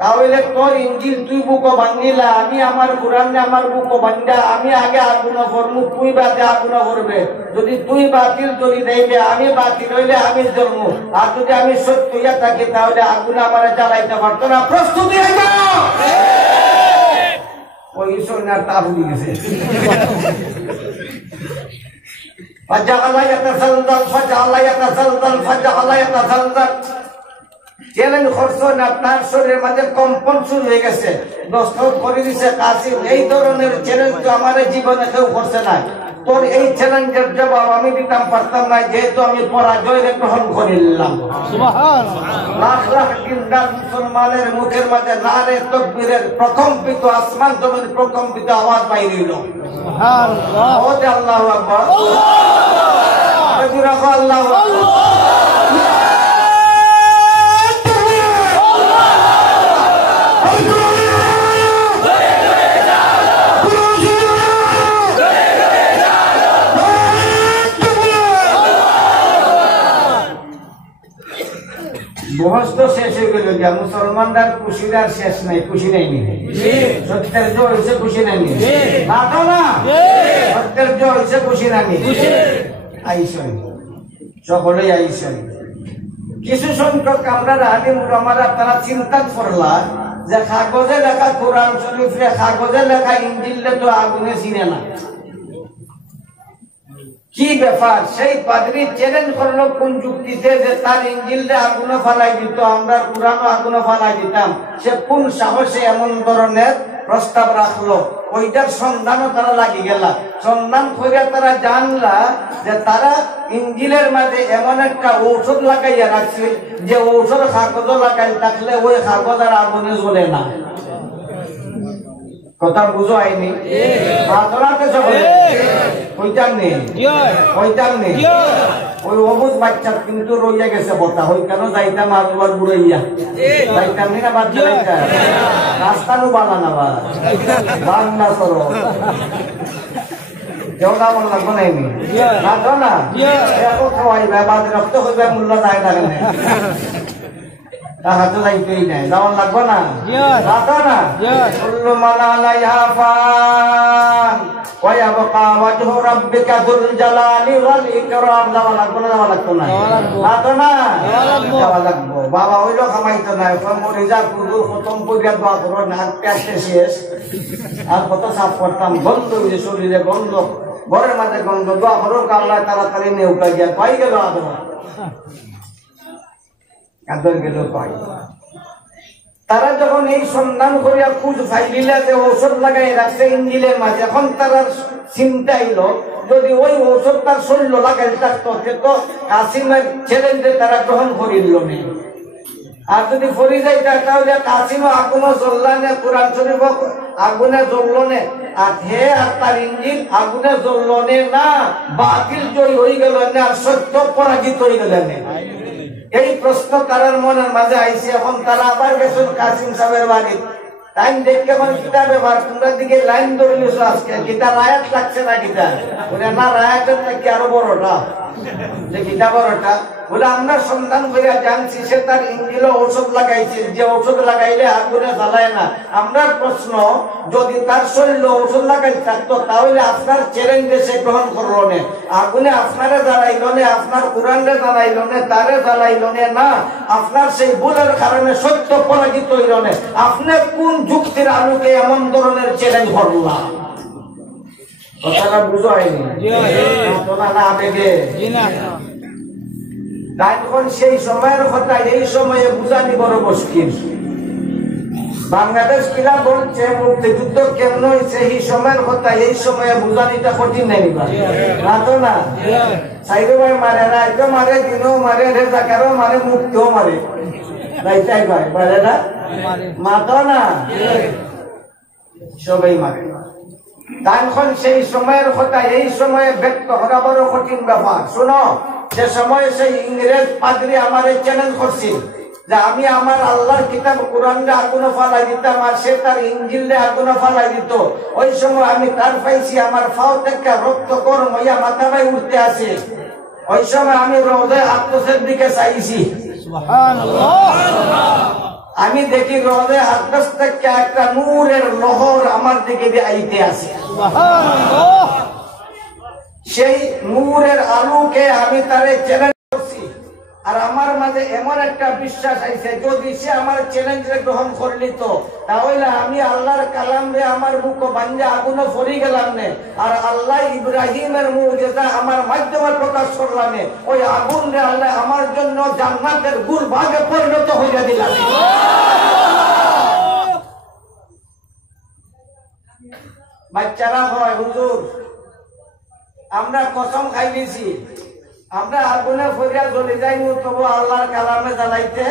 তাহলে তোর ইঞ্জিল তুই বুকো বান্ধিলা, আমি আমার কোরআনে আমার বুকো বান্ধা, আমি আগে আগুন ভরমু, তুই বাদে আগুন ভরবে। যদি তুই বাতিল যদি দেবে, আমি বাতিল হইলে আমি জন্ম, আর যদি আমি সত্য হইয়া থাকি তাহলে আগুন আমার জ্বালাইতে পারতো না। প্রস্তুতি হয়ে যাও। ওই সোনার তা ভুলে গেছে। চ্যালেঞ্জ করছেন, আপনার শরীরের মাঝে কম্পন শুরু হয়ে গেছে, দস্তক করে দিছে কাসিম। এই ধরনের চ্যালেঞ্জ তো আমার জীবনে কেউ করছে না। তোর এই চ্যালেঞ্জের জবাব আমি দিতাম পারতাম না, যেহেতু আমি পরাজয় গ্রহণ করিলাম। লাখ লাখ দিনদার মুসলমানের মুখের মাঝে নারে তাকবীরের প্রকম্পিত আসমান জমিন প্রকম্পিত আওয়াজ বাইরে হইল। আল্লাহু আকবার, আল্লাহু আকবার। বহস তো শেষ হয়ে গেল গিয়া, মুসলমানদের খুশির আর শেষ নাই, খুশি নাই নি? সত্যের জয় হয়েছে, খুশি নাই নি? না তো না, সত্যের জয় হয়েছে, খুশি নাই নি? আইসন সকলেই আইসন। কিছু সংখ্যক আমরা আলিম উলামারা তারা চিন্তা করলা যে কাগজে লেখা কোরআন শরীফে, কাগজে লেখা ইনজিলে তো আগুনে চিনে না। কি ব্যাপার? সেই পাদ্রী চ্যালেঞ্জ করলো কোন যুক্তিতে যে তার ইনজিলটা আগুনে ফালাই দিত, আমরা কোরআনও আগুনে ফালাই দিতাম। সে কোন সাহসে এমন ধরনের প্রস্তাব রাখলো? ওইটার সন্ধানও তারা লাগি গেল। সন্ধান করে তারা জানলা যে তারা ইনজিলের মাঝে এমন একটা ঔষধ লাগাইয়া রাখছে, যে ঔষধ কাগজ লাগাই থাকলে ওই কাগজ আর আগুনে জ্বলে না। কথা বুঝো আইনি? ওই অবুজ বাচ্চা কিন্তু রইয়া গেছে বটা, ওই কেন যাইতাম আবার বুড়াইয়া যাইতাম না, বাচ্চা যাইতাম রাস্তা নু বালা না বাংলা সরো যেওটা মন লাগবো নাইনি রাখো না, এখন খাওয়াইবে বাদ রক্ত হইবে, মূল্য যায় না কেন হাতে যাইতেই নাই, যাওয়ার লাগবো না, রাখো না। কুল্লু মান আলাইহা ফান ওয়া ইয়াবকা ওয়াজহু রাব্বিকা যুল জালালি ওয়াল ইকরাম। যাওয়া লাগবো না, যাওয়া লাগবো না, রাখো না, যাওয়া লাগবো। বাবা হইলো খামাইতো না, মরিজা কুদুর খতম করিয়া দোয়া করো না, পেটে শেষ আর কত সাফ করতাম, গন্ধ হইলে শরীরে গন্ধ, ঘরের মাঝে গন্ধ, দোয়া করো আল্লাহ তাড়াতাড়ি নেউটা গিয়া পাই গেল আদর আদর গেল পাই। তারা যখন এই সন্ধান করিয়া খুঁজ ফাইলিলা যে ঔষধ লাগাই রাখছে ইঞ্জিলের মাঝে, এখন তারা চিন্তা এলো যদি ওই ঔষধ তার শরীর লাগাই থাকতো তো কাসিমের চ্যালেঞ্জে তারা গ্রহণ করিল না। আর যদি ফরি যাই তাহলে কাসিমও আগুনও জ্বললা না, কোরআন শরীফ আগুনে জ্বললো না, আর হে আর তার ইঞ্জিল আগুনে জ্বললো না, বাতিল জয়ী হয়ে গেল না, আর সত্য পরাজিত হয়ে গেল না। এই প্রশ্ন তারার মনের মাঝে আইসি। এখন তারা আবার গেছেন কাসিম সাহেবের বাড়ি, টাইম দেখে আমার কিতা ব্যাপার, তোমরা দিকে লাইন ধরলিস আজকে গীতা রায়াত লাগছে না, গীতা না রায়াতের নাকি আরো বড়টা, যে গীতা বড়টা বলে আমরা সন্ধান করে জানছি সে তার ইঞ্জিলে ঔষধ লাগাইছে, যে ঔষধ লাগাইলে আগুনে জ্বালায় না। আমরা প্রশ্ন, যদি তার শরীরে ঔষধ লাগাই থাকতো তাহলে আপনার চ্যালেঞ্জে সে গ্রহণ করলো না, আগুনে আপনারে জ্বালাইল না, আপনার কোরআনে জ্বালাইল না, তারে জ্বালাইল না, আপনার সেই ভুলের কারণে সত্য পরাজিত হইল না। আপনি কোন যুক্তির আলোকে এমন ধরনের চ্যালেঞ্জ করলাম? কথাটা বুঝো হয়নি না আবেগে? এখন সেই সময়ের কথা এই সময়ে বুঝানি বড় মুশকিল। বাংলাদেশ কিলা বলছে মুক্তিযুদ্ধ কেমন হয়েছে এই সময়ের কথা এই সময়ে বুঝানিটা কঠিন নেই না তো না। সাইডো ভাই মারে, রাইতো মারে, দিনও মারে, রেজাকারও মারে, মুক্তিও মারে, রাইতাই ভাই মারে না, মাতো না, সবাই মারে। এখন সেই সময়ের কথা এই সময়ে ব্যক্ত করা বড় কঠিন ব্যাপার। শোনো, সে সময় সেই ইংরেজ পাদ্রী আমারে চ্যালেঞ্জ করছি যে আমি আমার আল্লাহর কিতাব কোরআনটা আগুনে ফালাই দিতাম আর সে তার ইঞ্জিলটা আগুনে ফালাই দিত। ওই সময় আমি তার পাইছি আমার ফাও থেকে রক্ত গরম হইয়া মাথা ভাই উঠতে আছে। ওই সময় আমি রোদে আত্মসের দিকে চাইছি, আমি দেখি রোদে আত্মস থেকে একটা নূরের লহর আমার দিকে দিয়ে আইতে আছে। সেই নূরের আলোকে আমি তারে চ্যালেঞ্জ করছি, আর আমার মাঝে এমন একটা বিশ্বাস আইছে যদি সে আমার চ্যালেঞ্জে গ্রহণ করলি তো তাহলে আমি আল্লাহর কালাম রে আমার বুক বান্ধে আগুনে ফরি গেলাম নে, আর আল্লাহ ইব্রাহিমের মুজিজা আমার মাধ্যমে প্রকাশ করলাম, ওই আগুন রে আল্লাহ আমার জন্য জান্নাতের গুল ভাগে পরিণত হইয়া দিলাম। বাচ্চারা হয় হুজুর আমরা কসম খাই দিছি আমরা আগুনে ফরিয়া চলে যাই তবু আল্লাহর কালামে জ্বালাইতে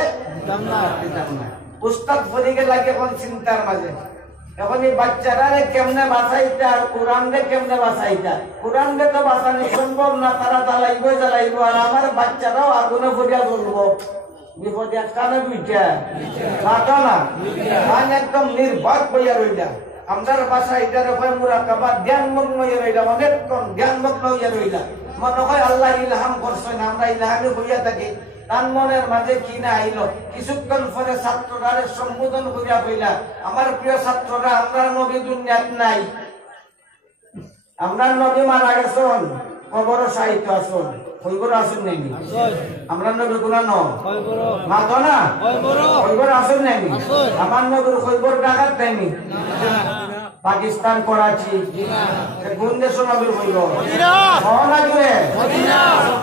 উস্তাদ ফরিকে লাগে এখন চিন্তার মাঝে। এখন এই বাচ্চারা কেমনে বাঁচাইতা আর কোরআন রে কেমনে বাঁচাইতা? কোরআন রে তো বাঁচানো সম্ভব না, তারা জ্বালাইবো জ্বালাইবো, আর আমার বাচ্চারাও আগুনে ফরিয়া জ্বলবো। বিপদ একটা না দুইটা মাথা না, একদম নির্বাক হইয়া রইলা। আমরার বাসা এটার মুরাকাবা ধ্যানমগ্ন হইয়া রইলা, অনেকক্ষণ ধ্যানমগ্ন হইয়া রইলা। মনে হয় আল্লাহ ইলহাম করছেন, আমরা ইলহামে হইয়া থাকি। তার মনের মাঝে কি না আইলো, কিছুক্ষণ পরে ছাত্ররা সম্বোধন করিয়া কইলা, আমার প্রিয় ছাত্ররা আমরা নবী দুনিয়াত নাই, আমরা নবী মারা গেছেন, কবর সাহিত্য আসুন, কইবর আসুন নাই, আমরা নবী গুলা মাতো না, কইবর আসুন নাই, আমার নবীর কইবর ডাকাত নাইনি। পাকিস্তান করাচি কোন দেশ নবীর হইব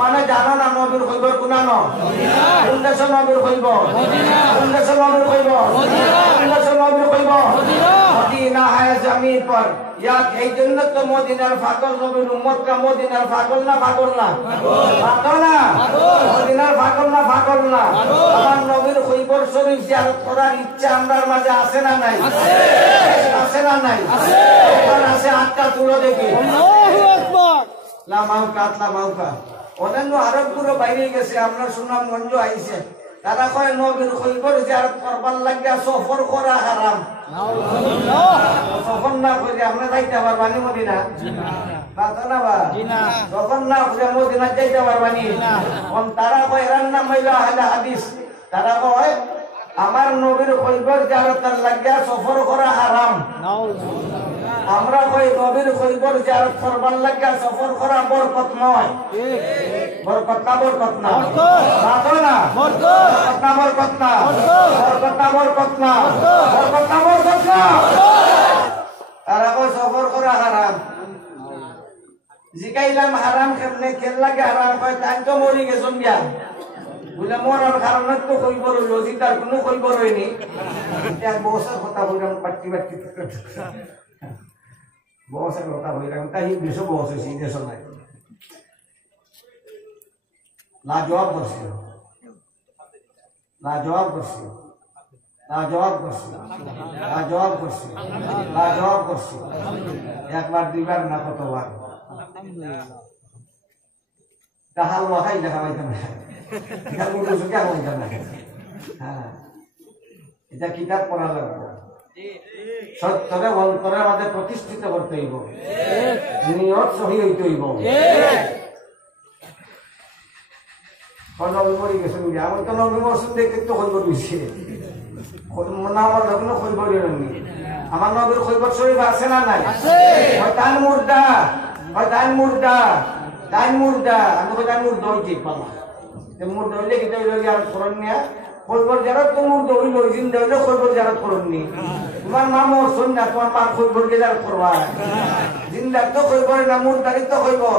মানে জানো না নবীর হইব কোনানো কোন দেশ নবীর হইব কোন দেশ নবীর হইব কোন দেশ নবীর হইব মদিনা है जमीन पर या এই জন্য তো মদিনার পাগল নবীর উম্মতরা মদিনার পাগল না পাগল না পাগল না মদিনার পাগল না পাগল না আমার নবীর খৈবর শরীফ জিয়ারত করার ইচ্ছা আমরার মাঝে আছে না নাই আছে না নাই আছে আটটা তুলো দেখি আল্লাহু আকবার লামাউকা লামাউকা অন্যান্য আরবগুলো বাইরে গেছে আমরা সুনামগঞ্জ আইছে তারা কয় নবীর খৈবর জিয়ারত করবার লাগিয়া সফর করা হারাম সফর না করে আমরা যাইতে পারবানি মদিনা বাতা না বা সফর না করে মদিনা যাইতে পারবানি তারা কয় এর নাম হইল আহলে হাদিস তারা কয় আমার নবীর খৈবর জিয়ারতের লাগিয়া সফর করা হারাম আমরা কই নবীর খৈবর জিয়ারত করবার লাগিয়া সফর করা বরকত নয় বরকত না বরকত না বাতা না বরকত না বরকত না বরকত না বরকত না বরকত না বরকত না তারা কই সফর করা হারাম জিকাইলাম হারাম কেমনে কেন লাগে হারাম কয় তাই তো মরি গেছন বিয়া বলে মরার কারণে তো খৈবর হইল জিতার কোনো খৈবর হয়নি এক বছর কথা বললাম পাট্টি পাট্টি বছর কথা বললাম তাই দেশও বস হয়েছে দেশ নাই লাজবাব করছিল লাজবাব করছিল লাজবাব করছিল লাজবাব করছিল লাজবাব করছিল একবার দুইবার না কতবার তাহার ওয়াহাই দেখা পাইতাম না এটা কিতাব পড়া লাগবে সত্যরে অন্তরের মাঝে প্রতিষ্ঠিত করতে হইব নিয়ত সহি হইতে হইব নবী মরে গেছেন আমি তো নবী মরসুম দেখতে তো খৈবর দিচ্ছে না আমার নবী খৈবর নি আমার নবীর খৈবর শরীফ আছে না নাই তান মুর্দা তান মুর্দা তান মুর্দা আমি তান মুর্দা হইছি বাবা মুর্দা হইলে কি আর করণ নিয়া খৈবর যারা তো মুর্দা হইল জিন্দা হইলে খৈবর যারা করণ নি তোমার মা মরসুন না তোমার মা খৈবর কে যারা করবা জিন্দা তো খৈবর না মুর্দারি তো খৈবর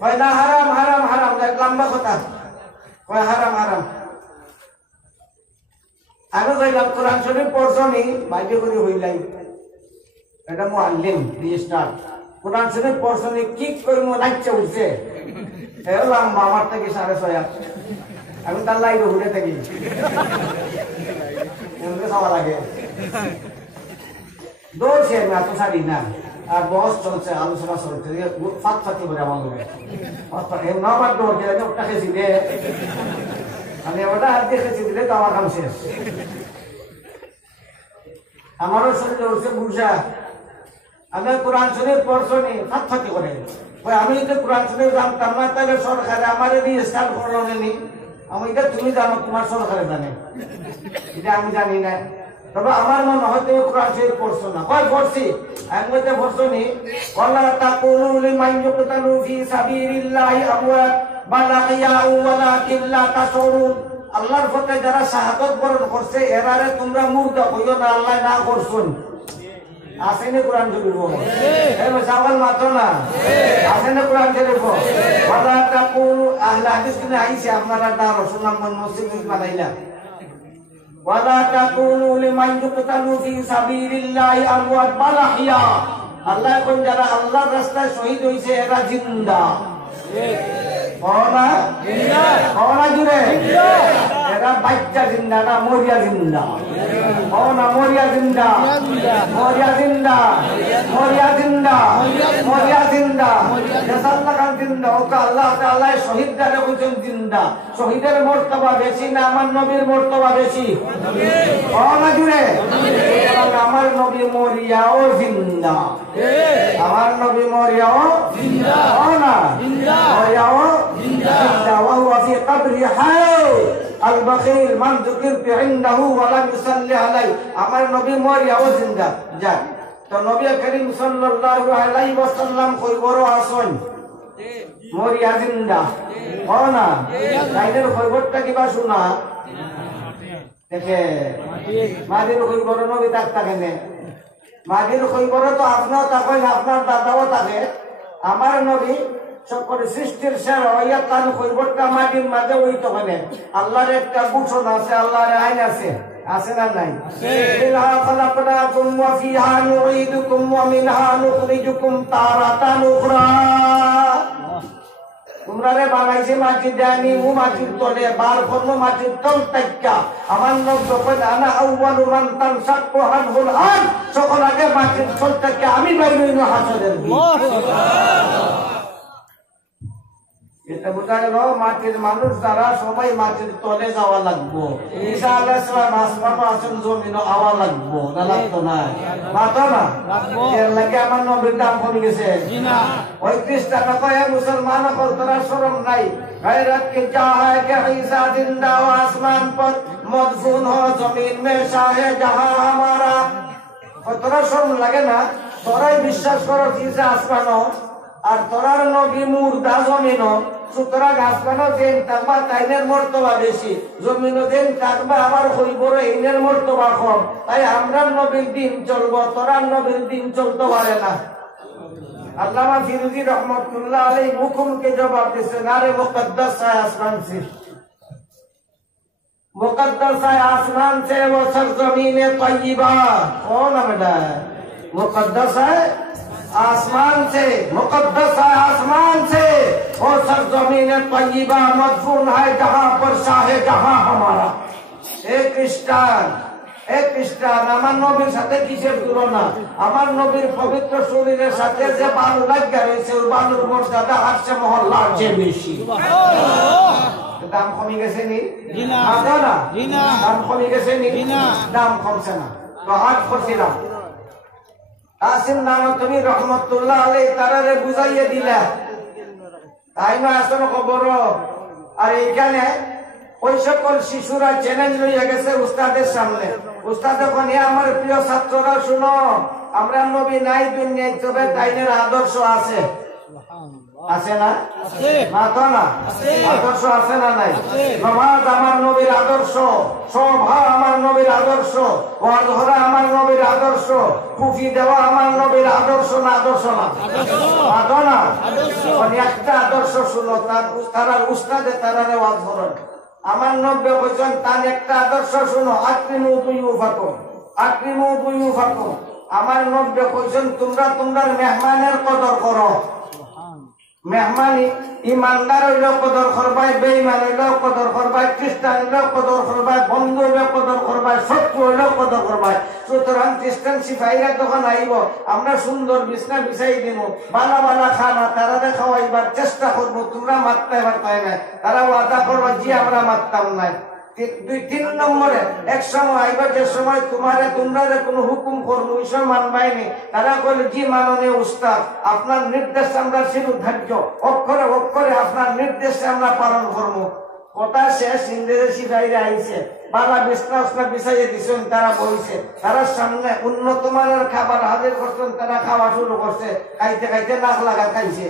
হয় না হারাম হারাম হারাম লম্বা কথা হয় হারাম হারাম আমি কইলাম কোরআন শরীফ পড়ছনি বাইরে করে হইলাই এটা মুআল্লিম রেজিস্টার কোরআন শরীফ পড়ছনি কি কইমু নাচছে উঠছে এলাম আমার থেকে 6.5 আমি তার লাইভ ঘুরে থাকি এমনি খাওয়া লাগে দৌড়ছে আমি এত সারি না আর বস চলছে আলোচনা চলছে ফাঁক ফাঁকি করে আমার লোকে আমার দৌড় ওটা খেয়েছি রে আমি ওটা হাত দিয়ে খেয়েছি দিলে তো আমার কাম শেষ আমারও শরীরে উঠছে বুঝা আমি কোরআন শরীফ পড়ছনি ফাঁক ফাঁকি করে আমি যদি কোরআন শরীফ জানতাম না তাহলে সরকারে আমার রেজিস্টার করলো নি আমি এটা তুমি জানো তোমার সরকারে জানে এটা আমি জানি না তবে আমার মনে হয় তুমি কোরআন শরীফ পড়ছো না কয় পড়ছি আমি বলতে পড়ছনি ওয়ালা তাকুলু লিমান ইউকতালু ফি সাবিলিল্লাহি আমওয়াত বাল আহইয়াউ ওয়ালাকিন লা তাশউরুন আল্লাহর পথে যারা শাহাদাত বরণ করছে এরারে তোমরা মুর্দা কইও না আল্লাহ না করছুন আসেনি কোরআন শরীফ এই সাওয়াল মাত্র না আসেনি কোরআন শরীফ ওয়ালা তাকুলু আহলে হাদিস কিনে আইছে আপনারা দা রাসূলুল্লাহ মুসলিম বানাইলা ওয়ালা তাকুলু লিমান ইউকতালু ফি সাবিলিল্লাহি আমওয়াত বাল আহইয়া আল্লাহ কোন যারা আল্লাহর রাস্তায় শহীদ হইছে এরা জিন্দা কওনা জিন্দা কওনা জুড়ে এরা বাচ্চা জিন্দা না মরিয়া জিন্দা কওনা মরিয়া জিন্দা মরিয়া জিন্দা মরিয়া জিন্দা মরিয়া জিন্দা আল্লাহ কান জিন্দা ওকে আল্লাহ তাআলা শহীদদের বলেন জিন্দা শহীদের মর্তবা বেশি না আমার নবীর মর্তবা বেশি কওনা জুড়ে আমার নবী মরিয়াও জিন্দা আমার নবী মরিয়াও জিন্দা কওনা জিন্দা মরিয়াও জিন্দা وهو في قبره حي البخيل من ذكرت عنده ولم يصلي عليه আমার নবী মরিয়াও জিন্দা যাক তো নবী করিম সাল্লাল্লাহু আলাইহি ওয়াসাল্লাম কই বড় আসন মরিয়া জিন্দা কওনা তাইদের খবরটা কিবা শোনা দেখে মাদির কই বড় নবী তাকনে মাদির কই বড় তো আপনিও তাকই আপনার দাদাও তাকে আমার নবী সকল সৃষ্টির সেরা হইয়া তার খবরটা মাটির মাঝে হইতে হবে আল্লাহর একটা ভূষণ আছে আল্লাহর আইন আছে আছে না নাই ইল্লা খালাকনাকুম ওয়া ফিহা নুঈদুকুম ওয়া মিনহা নুখরিজুকুম তারাতান উখরা তোমরা রে বানাইছে মাটি দেনি ও মাটির তলে বার করনো মাটির তল তাক্কা আমার নব যখন আনা আউয়ালু মান তানসাকু হানহুল আন সকল আগে মাটির তল তাক্কা আমি বাইরে হইনো হাসরের সুবহানাল্লাহ এটা বোঝা গেল মাটির মানুষ যারা সবাই মাটির তলে যাওয়া লাগবো ঈসা আলাইহিস সালাম আসমানে আছেন জমিনে আওয়া লাগবো না লাগতো না মাতো না এর লাগে আমার নবীর দাম কমে গেছে জি না 35 টাকা কয় মুসলমান হল তোরা শরম নাই गैरत की क्या है कि ईसा जिंदा हो आसमान पर मदफून हो जमीन में शाहे जहां हमारा তোরা শরম লাগে না তোরাই বিশ্বাস করো ঈসা আসমানো আর তোরার নবী মুর্দা জমিনো সুতরাং আসমানো যেন থাকবা তাইনের মর্তবা বেশি জমিনো যেন থাকবা আমার হইবর এইনের মর্তবা কম তাই আমরা নবীর দিন চলবো তোরার নবীর দিন চলতে পারে না আল্লামা ফিরোজী রহমতুল্লাহ আলাইহি হুকুমকে জবাব দিয়েছেন আরে মুকদ্দাস है आसमान से मुकद्दस है आसमान से वो सरजमीन तय्यबा कौन है बेटा मुकद्दस है आसमान से मुकद्दस है आसमान से और सरजमीन तय्यबा मदफून है जहां पर शाहे जहां हमारा एक খ্রিস্টান আমার নবীর সাথে কিসের তুলনা আমার নবীর পবিত্র শরীরের সাথে যে বালু লাগিয়ে রয়েছে ওই বালুর মর্যাদা আরশে মহল্লার চেয়ে বেশি দাম কমে গেছে নি দাম কমে গেছে নি দাম কমছে না তো হাট করছিলাম কাসিম নানতবী রহমতুল্লাহ আলাইহি তারারে বুঝাইয়া দিলা তাই না আসলে খবর আর এইখানে ওই সকল শিশুরা চ্যালেঞ্জ লইয়া গেছে উস্তাদের সামনে। উস্তাদ যখন আমার প্রিয় ছাত্ররা শুনো, আমরা নবী নাই দুনিয়ায়, তবে তাইনের আদর্শ আছে, আছে না? মাতো না আদর্শ আছে না নাই? নামাজ আমার নবীর আদর্শ, সভা আমার নবীর আদর্শ, ওয়াজ ধরা আমার নবীর আদর্শ, টুপি দেওয়া আমার নবীর আদর্শ না? আদর্শ না? মাতো না? একটা আদর্শ শুনো, তার উস্তাদে তারারে ওয়াজ ধরেন। আমার নব্য বলছেন তার একটা আদর্শ শুনো, আকরিমু দুইউফাকুম, আকরিমু দুইউফাকুম। আমার নব্য বলছেন তোমরা তোমরার মেহমানের কদর করো। মেহমানি ইমানদার হইলেও কদর করবাই, বেঈমান হইলেও কদর করবাই, খ্রিস্টান হইলেও কদর করবাই, বন্ধু হইলেও কদর করবাই, শত্রু হইলেও কদর করবাই। সুতরাং খ্রিস্টান সিপাহীরা যখন আইব, আমরা সুন্দর বিছনা বিছাই দিব, বালা বালা খানা তারা খাওয়াইবার চেষ্টা করবো। তোমরা মারতে পারতাই না, তারা ওয়াদা করবা জি আমরা মারতাম নাই। 2-3 নম্বরে এক সময় আইবা, যে সময় তোমরা কোনো হুকুম করবো ওই সময় মানবাইনি, তারা বলে জি মাননীয় উস্তাদ, আপনার নির্দেশ আমরা শিরোধার্য, অক্ষরে অক্ষরে আপনার নির্দেশে আমরা পালন করবো। কথা শেষ, ইংরেজি সিপাহীরা আইছে, বালা বিছনা উছনা বিছাইয়ে দিচ্ছেন, তারা বলছে, তারা সামনে উন্নত মানের খাবার হাজির করছেন, তারা খাওয়া শুরু করছে, খাইতে খাইতে নাক লাগা খাইছে।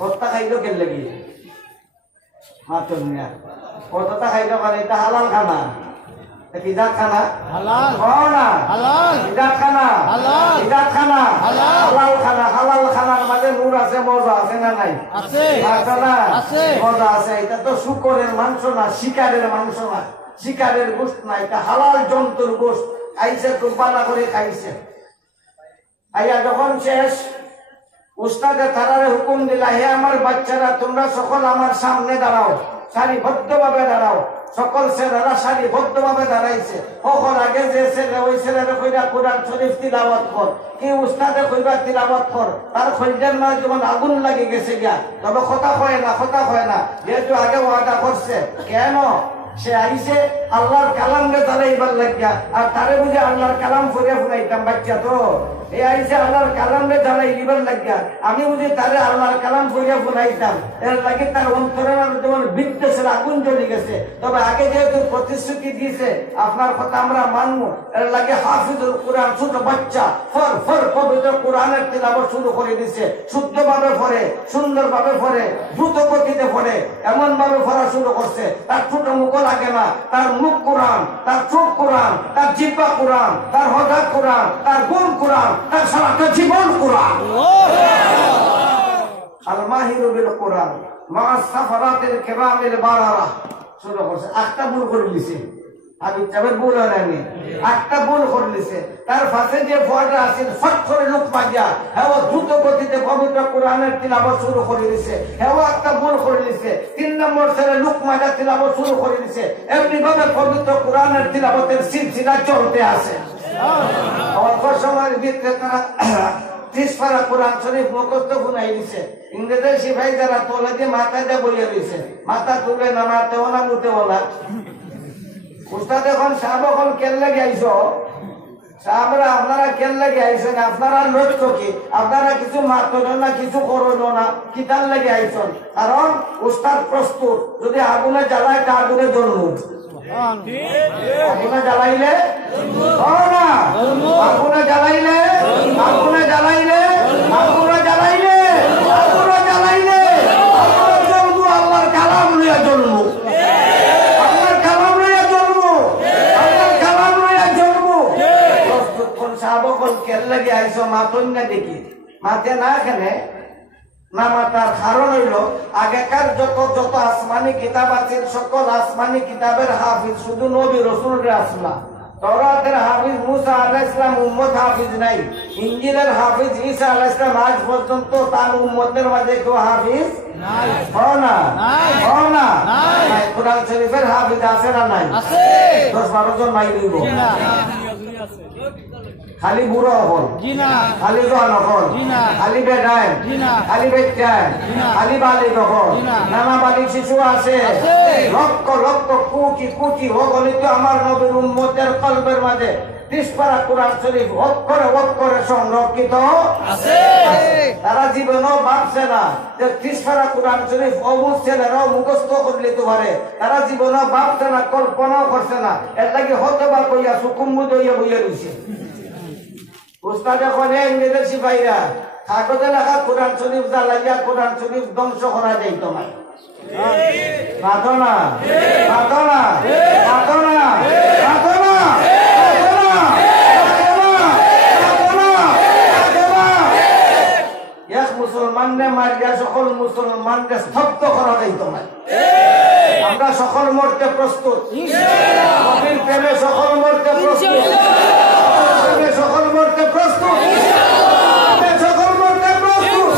কতটা খাইলো কেন লাগি কতটা খাইলো মানে এটা হালাল খানা, বিদাত খানা হালাল না, বিদাত খানা বিদাত খানা হালাল খানা। হালাল খানার মাঝে নূর আছে, মজা আছে না নাই? আছে না? মজা আছে। এটা তো শুকরের মাংস না, শিকারের মাংস না, শিকারের গোশত না, এটা হালাল জন্তুর গোশত। খাইছে, খুব ভালো করে খাইছে। আইয়া যখন শেষ, উস্তাদে তারারে হুকুম দিলা, হে আমার বাচ্চারা, তোমরা সকল আমার সামনে দাঁড়াও, সারিবদ্ধভাবে দাঁড়াও। সকল ছেলেরা সারিবদ্ধভাবে দাঁড়াইছে। ওর আগে যে ছেলে, ওই ছেলেরা কইরা কোরআন শরীফ তিলাওয়াত কর, কি উস্তাদে কইবা তিলাওয়াত কর। তার খৈজার নয় যেমন আগুন লাগে গেছে গিয়া, তবে কথা হয় না, কথা হয় না, যেহেতু আগে ওয়াদা করছে। কেন? সে আইসে আল্লাহর কালামকে দাঁড়াইবার লাগিয়া, আর তারে বুঝে আল্লাহর কালাম করে ফুরাইতাম বাচ্চা তো। এই আইসে আল্লাহর কালামকে দাঁড়াই দিবার লাগিয়া, আমি বুঝি তারে আল্লাহর কালাম করে ফুরাইতাম। এর লাগে তার অন্তরের যেমন বিদ্বেষের আগুন জ্বলে গেছে। তবে আগে যেহেতু প্রতিশ্রুতি দিয়েছে, আপনার কথা আমরা মানবো, এর লাগে হাফিজুল কোরআন, ছোট বাচ্চা ফর ফর পবিত্র কোরআনের তিলাওয়াত শুরু করে দিছে। শুদ্ধভাবে পড়ে, সুন্দরভাবে পড়ে, দ্রুত গতিতে পড়ে, এমন ভাবে পড়া শুরু করছে। তার ছোট মুখ লাগে না, তার মুখ কোরআন, তার চোখ কোরআন, তার জিহ্বা কোরআন, তার হজা কোরআন, তার গুণ কোরআন, তার সারাটা জীবন কোরআন। আল মাহিরু বিল কোরআন মা সাফারাতিল কিরামিল বারারা শুরু করছে। একটা ভুল করে দিয়েছে, আমি যাবে ভুল হয় না, একটা ভুল করে দিয়েছে। তার পাশে যে ফোয়াটা আছে, ফট করে লোক পাইয়া হ্যাঁ দ্রুত গতিতে পবিত্র কোরআনের তিলাওয়াত শুরু করে দিয়েছে। হ্যাঁ একটা ভুল করে দিয়েছে। 3 নম্বর ছেলে লোক মাজা তিলাওয়াত শুরু করে দিয়েছে। এমনি ভাবে পবিত্র কোরআনের তিলাওয়াতের সিলসিলা চলতে আছে। অল্প সময়ের ভিতরে তারা 30 পারা কোরআন শরীফ মুখস্থ শুনাই দিছে। ইংরেজি সিপাহী যারা তোলে দিয়ে মাথা দিয়ে বইয়ে দিছে, মাথা তুলে না, মারতেও না, মুতেও না। উস্তাদ এখন সাহেব এখন কেন লেগে আইছো? সাহেবরা আপনারা কেন লেগে আইছেন? আপনারা লক্ষ্য কি? আপনারা কিছু মারতেন না, কিছু করল না, কি তার লেগে আইছেন? কারণ উস্তাদ প্রস্তুত, যদি আগুনে জ্বালায় তা আগুনে জ্বলব, আগুনে জ্বালাইলে না, আগুনে জ্বালাইলে, আগুনে জ্বালাইলে, আগুনে জ্বালাইলে, আগুনে জ্বালাইলে আগুনে জ্বলবো। আল্লাহর কালাম লইয়া জ্বলবো, আল্লাহর কালাম লইয়া জ্বলবো, আল্লাহর কালাম লইয়া জ্বলবো। প্রস্তুত কোন সাহাবকল কেন লাগে আইসো? মাতন না দেখি, মাতে না এখানে না মাতার কারণ হইল আগেকার যত যত আসমানি কিতাব আছে, সকল আসমানি কিতাবের হাফিজ শুধু নবী রাসূলরা আসলা। তওরাতের হাফিজ মুসা আলাইহিস সালাম উম্মত হাফিজ নাই। ইনজিলের হাফিজ ঈসা আলাইহিস সালাম আজ পর্যন্ত তার উম্মতের মাঝে কেউ হাফিজ নাই। কোরআন শরীফের হাফিজ আছে না নাই? 10-12 জন নাই দিব। খালি বুড়ো হল, খালি জোয়ান হল, খালি বেড়ায়, খালি বেচায়, খালি বালিক হল, নানা বালিক শিশু আছে, লক্ষ লক্ষ কোটি কোটি হগলিত আমার নবীর উম্মতের কলবের মাঝে 30 পারা কোরআন শরীফ অক্ষরে সংরক্ষিত আছে। তারা জীবনও ভাবছে না যে 30 পারা কোরআন শরীফ অবুঝ ছেলেরাও মুখস্থ করলে তো পারে। তারা জীবনও ভাবছে না, কল্পনাও করছে না। এর লাগে হতবা কইয়া সুকুম্বুদ হইয়া বইয়া রইছে। উস্তাদ এখন ইংরেজের সিপাহীরা কাগজে লেখা কোরআন শরীফ জ্বালাইয়া কোরআন শরীফ ধ্বংস করা যাইত না। মাথনা মাথনা মাথনা মাথনা এক মুসলমানকে মারিয়া সকল মুসলমানকে স্তব্ধ করা যাইত না। আমরা সকল মরতে প্রস্তুত, নবীর প্রেমে সকল মরতে প্রস্তুত, সকল মরতে প্রস্তুত, সকল মরতে প্রস্তুত।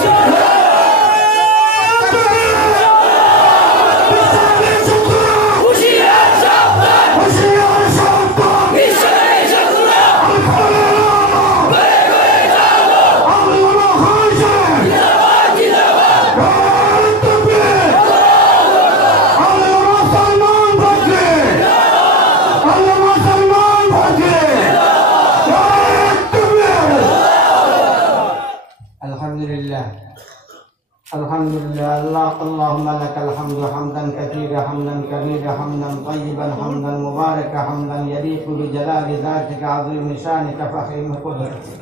Alhamdulillah, Allahumma lakal hamdu hamdan katsira hamdan kabira hamdan tayyiban hamdan mubaraka hamdan yaliqu bi jalali dzatika 'azimi shanika fakhri qudratik.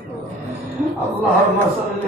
Allahumma shalli